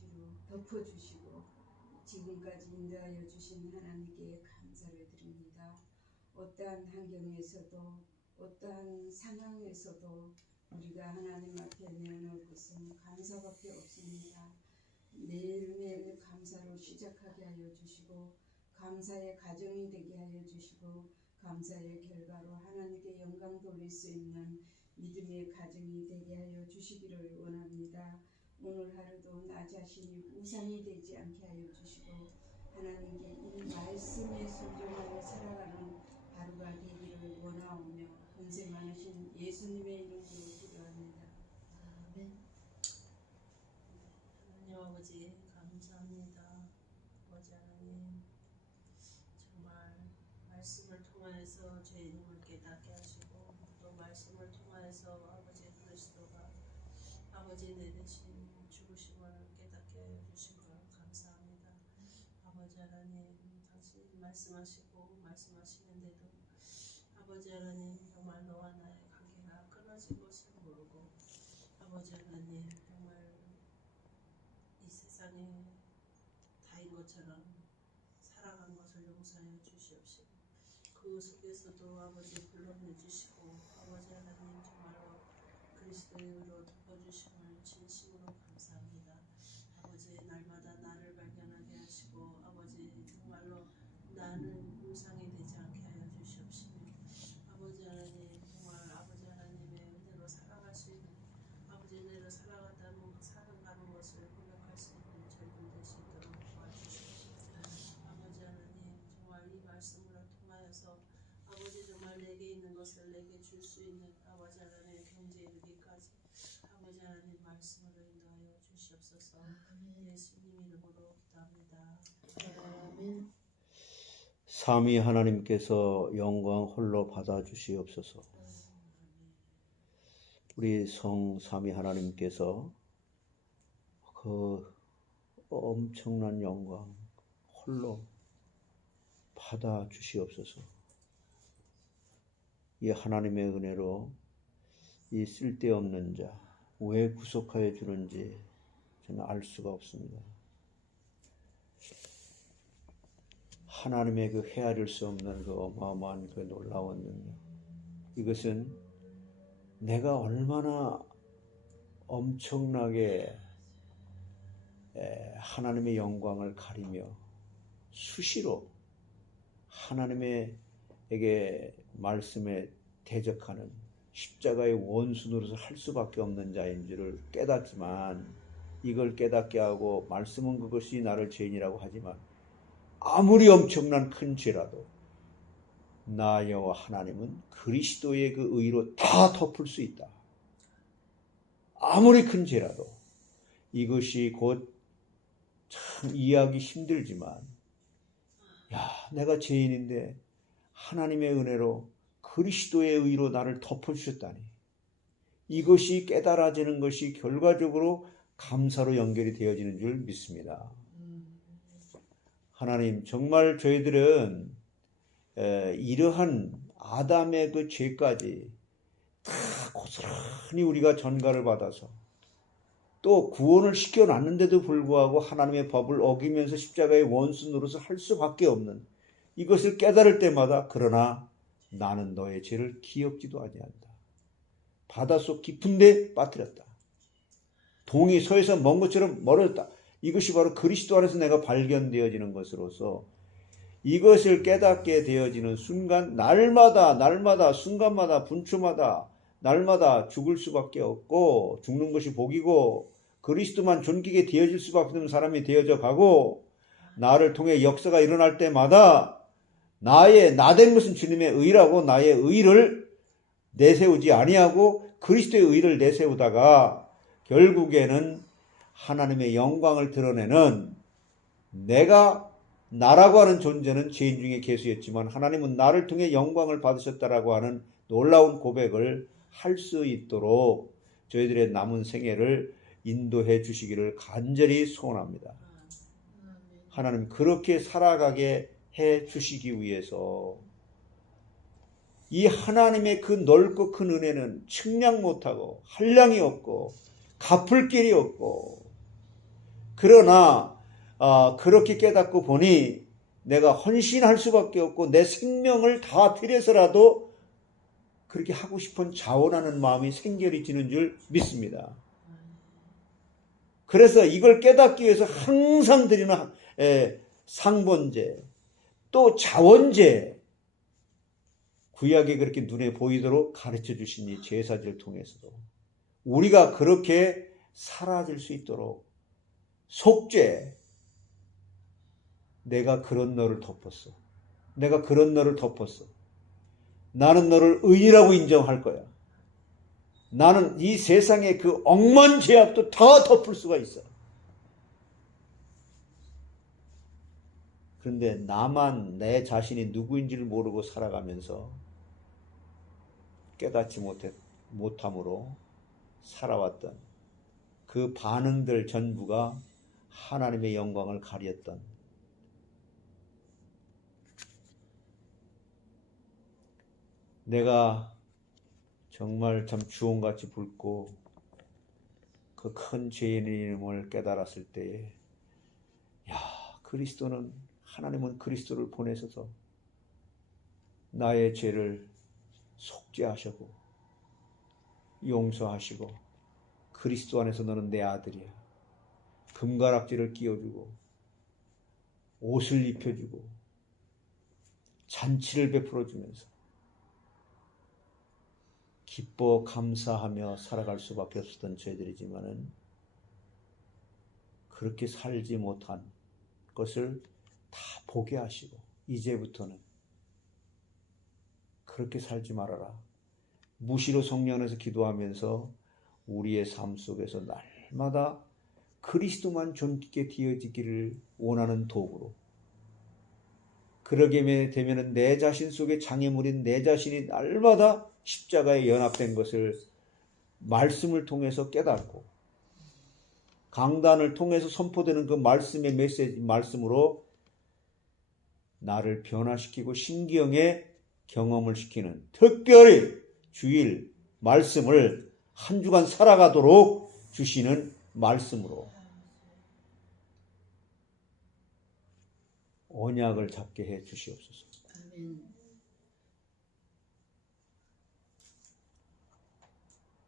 피로 덮어주시고 지금까지 인도하여 주신 하나님께 감사를 드립니다. 어떠한 환경에서도 어떠한 상황에서도 우리가 하나님 앞에 내놓을 것은 감사밖에 없습니다. 매일매일 감사로 시작하게 하여 주시고 감사의 가정이 되게 하여 주시고 감사의 결과로 하나님께 영광 돌릴 수 있는 믿음의 가정이 되게 하여 주시기를 원합니다. 오늘 하루도 나 자신이 우상이 되지 않게 하여 주시고 하나님께 이 말씀에 순종하여 살아가는 하루가 되기를 원하오며 권세 많으신 예수님의 이름으로 기도합니다. 아멘. 하나님 아버지 감사합니다. 아버지 하나님 정말 말씀을 통하여서 죄인임을 깨닫게 하시고 또 말씀을 통하여서 아버지 그리스도가 아버지 내 대신 죽으심을 깨닫게 하여 주신 걸 감사합니다. 아버지 하나님 당신이 말씀하시는데도 아버지 하나님 정말 너와 나의 관계가 끊어진 것을 모르고 아버지 하나님 정말 이 세상에 다인 것처럼 살아간 것을 용서하여 주시옵시고 그 속에서도 아버지 불러내 주시고 아버지 하나님 정말로 그리스도의 의로 덮어주심을 진심으로 감사합니다. 아버지 날마다 나를 발견하게 하시고 아버지 정말로 나는 우상이 되지 않게 하여 주시옵시며 아버지 하나님 정말 아버지 하나님의 은혜로 살아갈 수 있는 아버지 은혜로 살아가는 것을 고백할 수 있는 저희들 될 수 있도록 도와주시옵시고 아버지 하나님 정말 이 말씀을 통하여서 아버지 정말 내게 있는 것을 내게 줄 수 있는 아버지 하나님의 경제에 이르기까지 아버지 하나님 말씀으로 인도하여 주시옵소서. 예수님 이름으로 기도합니다. 아멘. 삼위 하나님께서 영광 홀로 받아 주시옵소서. 우리 성 삼위 하나님께서 그 엄청난 영광 홀로 받아 주시옵소서. 이 하나님의 은혜로 이 쓸데없는 자 왜 구속하여 주는지 저는 알 수가 없습니다. 하나님의 그 헤아릴 수 없는 그 어마어마한 그 놀라운 능력, 이것은 내가 얼마나 엄청나게 하나님의 영광을 가리며 수시로 하나님에게 말씀에 대적하는 십자가의 원수 노릇을 할 수밖에 없는 자인 줄을 깨닫지만, 이걸 깨닫게 하고 말씀은 그것이 나를 죄인이라고 하지만 아무리 엄청난 큰 죄라도 나 여호와 하나님은 그리스도의 그 의로 다 덮을 수 있다. 아무리 큰 죄라도. 이것이 곧 참 이해하기 힘들지만, 야, 내가 죄인인데 하나님의 은혜로 그리스도의 의로 나를 덮어주셨다니, 이것이 깨달아지는 것이 결과적으로 감사로 연결이 되어지는 줄 믿습니다. 하나님, 정말 저희들은 이러한 아담의 그 죄까지 다 고스란히 우리가 전가를 받아서 또 구원을 시켜놨는데도 불구하고 하나님의 법을 어기면서 십자가의 원수 노릇을 할 수밖에 없는 이것을 깨달을 때마다, 그러나 나는 너의 죄를 기억지도 아니한다. 바닷속 깊은 데 빠뜨렸다. 동이 서에서 먼 것처럼 멀어졌다. 이것이 바로 그리스도 안에서 내가 발견되어지는 것으로서 이것을 깨닫게 되어지는 순간, 날마다 순간마다 분초마다 날마다 죽을 수밖에 없고, 죽는 것이 복이고 그리스도만 존귀게 되어질 수밖에 없는 사람이 되어져 가고, 나를 통해 역사가 일어날 때마다 나 된 것은 주님의 의라고 나의 의를 내세우지 아니하고 그리스도의 의를 내세우다가 결국에는 하나님의 영광을 드러내는, 나라고 하는 존재는 죄인 중에 괴수였지만 하나님은 나를 통해 영광을 받으셨다라고 하는 놀라운 고백을 할 수 있도록 저희들의 남은 생애를 인도해 주시기를 간절히 소원합니다. 하나님, 그렇게 살아가게 해 주시기 위해서 이 하나님의 그 넓고 큰 은혜는 측량 못하고 한량이 없고 갚을 길이 없고, 그러나 그렇게 깨닫고 보니 내가 헌신할 수밖에 없고 내 생명을 다 들여서라도 그렇게 하고 싶은 자원하는 마음이 생겨지는 줄 믿습니다. 그래서 이걸 깨닫기 위해서 항상 드리는 상번제, 또 자원제, 구약에 그렇게 눈에 보이도록 가르쳐 주신 이 제사제를 통해서도 우리가 그렇게 사라질 수 있도록, 속죄, 내가 그런 너를 덮었어. 내가 그런 너를 덮었어. 나는 너를 의인이라고 인정할 거야. 나는 이 세상의 그 억만 죄악도 다 덮을 수가 있어. 그런데 나만 내 자신이 누구인지를 모르고 살아가면서 깨닫지 못함으로 살아왔던 그 반응들 전부가 하나님의 영광을 가렸던, 내가 정말 참 주홍같이 붉고 그 큰 죄인임을 깨달았을 때에, 그리스도는, 하나님은 그리스도를 보내셔서 나의 죄를 속죄하시고 용서하시고 그리스도 안에서 너는 내 아들이야. 금가락지를 끼워주고 옷을 입혀주고 잔치를 베풀어주면서 기뻐 감사하며 살아갈 수밖에 없었던 저희들이지만은 그렇게 살지 못한 것을 다 보게 하시고 이제부터는 그렇게 살지 말아라. 무시로 성령 안에서 기도하면서 우리의 삶 속에서 날마다 그리스도만 존귀게 되어지기를 원하는 도구로 그러게 되면 내 자신 속에 장애물인 내 자신이 날마다 십자가에 연합된 것을 말씀을 통해서 깨닫고 강단을 통해서 선포되는 그 말씀의 메시지 말씀으로 나를 변화시키고 신기형의 경험을 시키는 특별히 주일 말씀을 한 주간 살아가도록 주시는 말씀으로 언약을 잡게 해 주시옵소서. 아멘.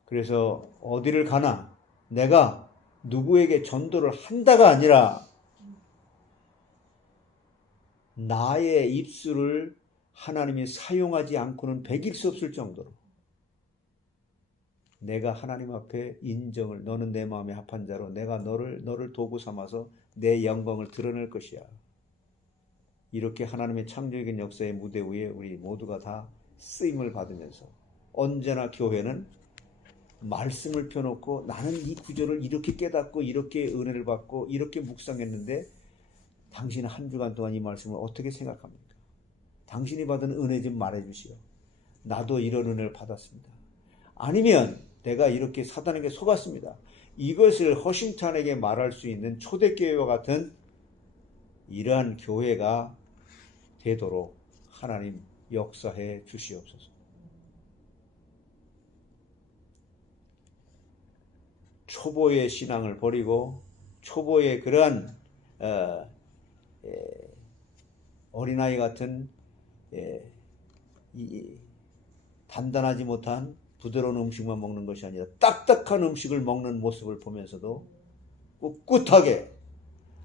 그래서 어디를 가나 내가 누구에게 전도를 한다가 아니라 나의 입술을 하나님이 사용하지 않고는 베길 수 없을 정도로 내가 하나님 앞에 인정을 너는 내 마음에 합한 자로 내가 너를 도구 삼아서 내 영광을 드러낼 것이야. 이렇게 하나님의 창조적인 역사의 무대 위에 우리 모두가 다 쓰임을 받으면서 언제나 교회는 말씀을 펴놓고 나는 이 구절을 이렇게 깨닫고 이렇게 은혜를 받고 이렇게 묵상했는데 당신은 한 주간 동안 이 말씀을 어떻게 생각합니까? 당신이 받은 은혜 좀 말해주시오. 나도 이런 은혜를 받았습니다. 아니면 내가 이렇게 사단에게 속았습니다. 이것을 허심탄회하게 말할 수 있는 초대교회와 같은 이러한 교회가 되도록 하나님 역사해 주시옵소서. 초보의 신앙을 버리고 초보의 그러한 어린아이 같은 단단하지 못한 부드러운 음식만 먹는 것이 아니라 딱딱한 음식을 먹는 모습을 보면서도 꿋꿋하게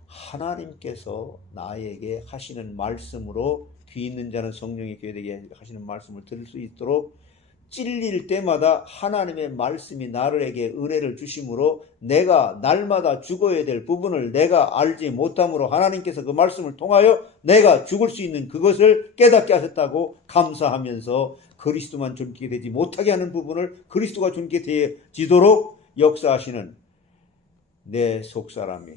하나님께서 나에게 하시는 말씀으로 귀 있는 자는 성령이 귀에 되게 하시는 말씀을 들을 수 있도록 찔릴 때마다 하나님의 말씀이 나에게 은혜를 주심으로 내가 날마다 죽어야 될 부분을 내가 알지 못함으로 하나님께서 그 말씀을 통하여 내가 죽을 수 있는 그것을 깨닫게 하셨다고 감사하면서 그리스도만 존귀게 되지 못하게 하는 부분을 그리스도가 존귀게 되어지도록 역사하시는 내 속사람이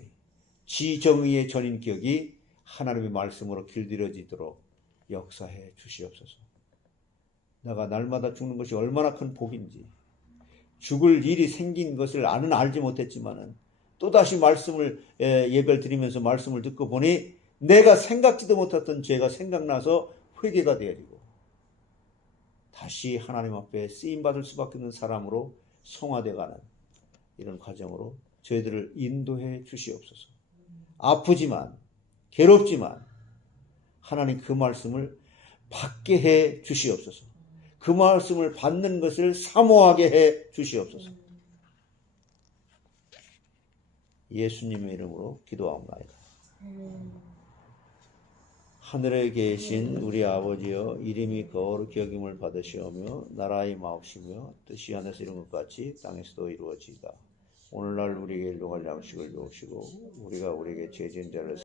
지정의의 전인격이 하나님의 말씀으로 길들여지도록 역사해 주시옵소서. 내가 날마다 죽는 것이 얼마나 큰 복인지 죽을 일이 생긴 것을 알지 못했지만은 또다시 말씀을 예배를 드리면서 말씀을 듣고 보니 내가 생각지도 못했던 죄가 생각나서 회개가 되어지고 다시 하나님 앞에 쓰임받을 수밖에 없는 사람으로 성화되어가는 이런 과정으로 저희들을 인도해 주시옵소서. 아프지만 괴롭지만 하나님 그 말씀을 받게 해 주시옵소서. 그 말씀을 받는 것을 사모하게 해 주시옵소서. 예수님의 이름으로 기도하옵나이다. 하늘에 계신 우리 아버지여 이름이 거룩히 여김을 받으시오며 나라의 마옵시며 뜻이 하늘에서 이룬 것 같이 땅에서도 이루어지이다. 오늘날 우리에게 일용할 양식을 주옵시고 우리가 우리에게 죄 지은 자를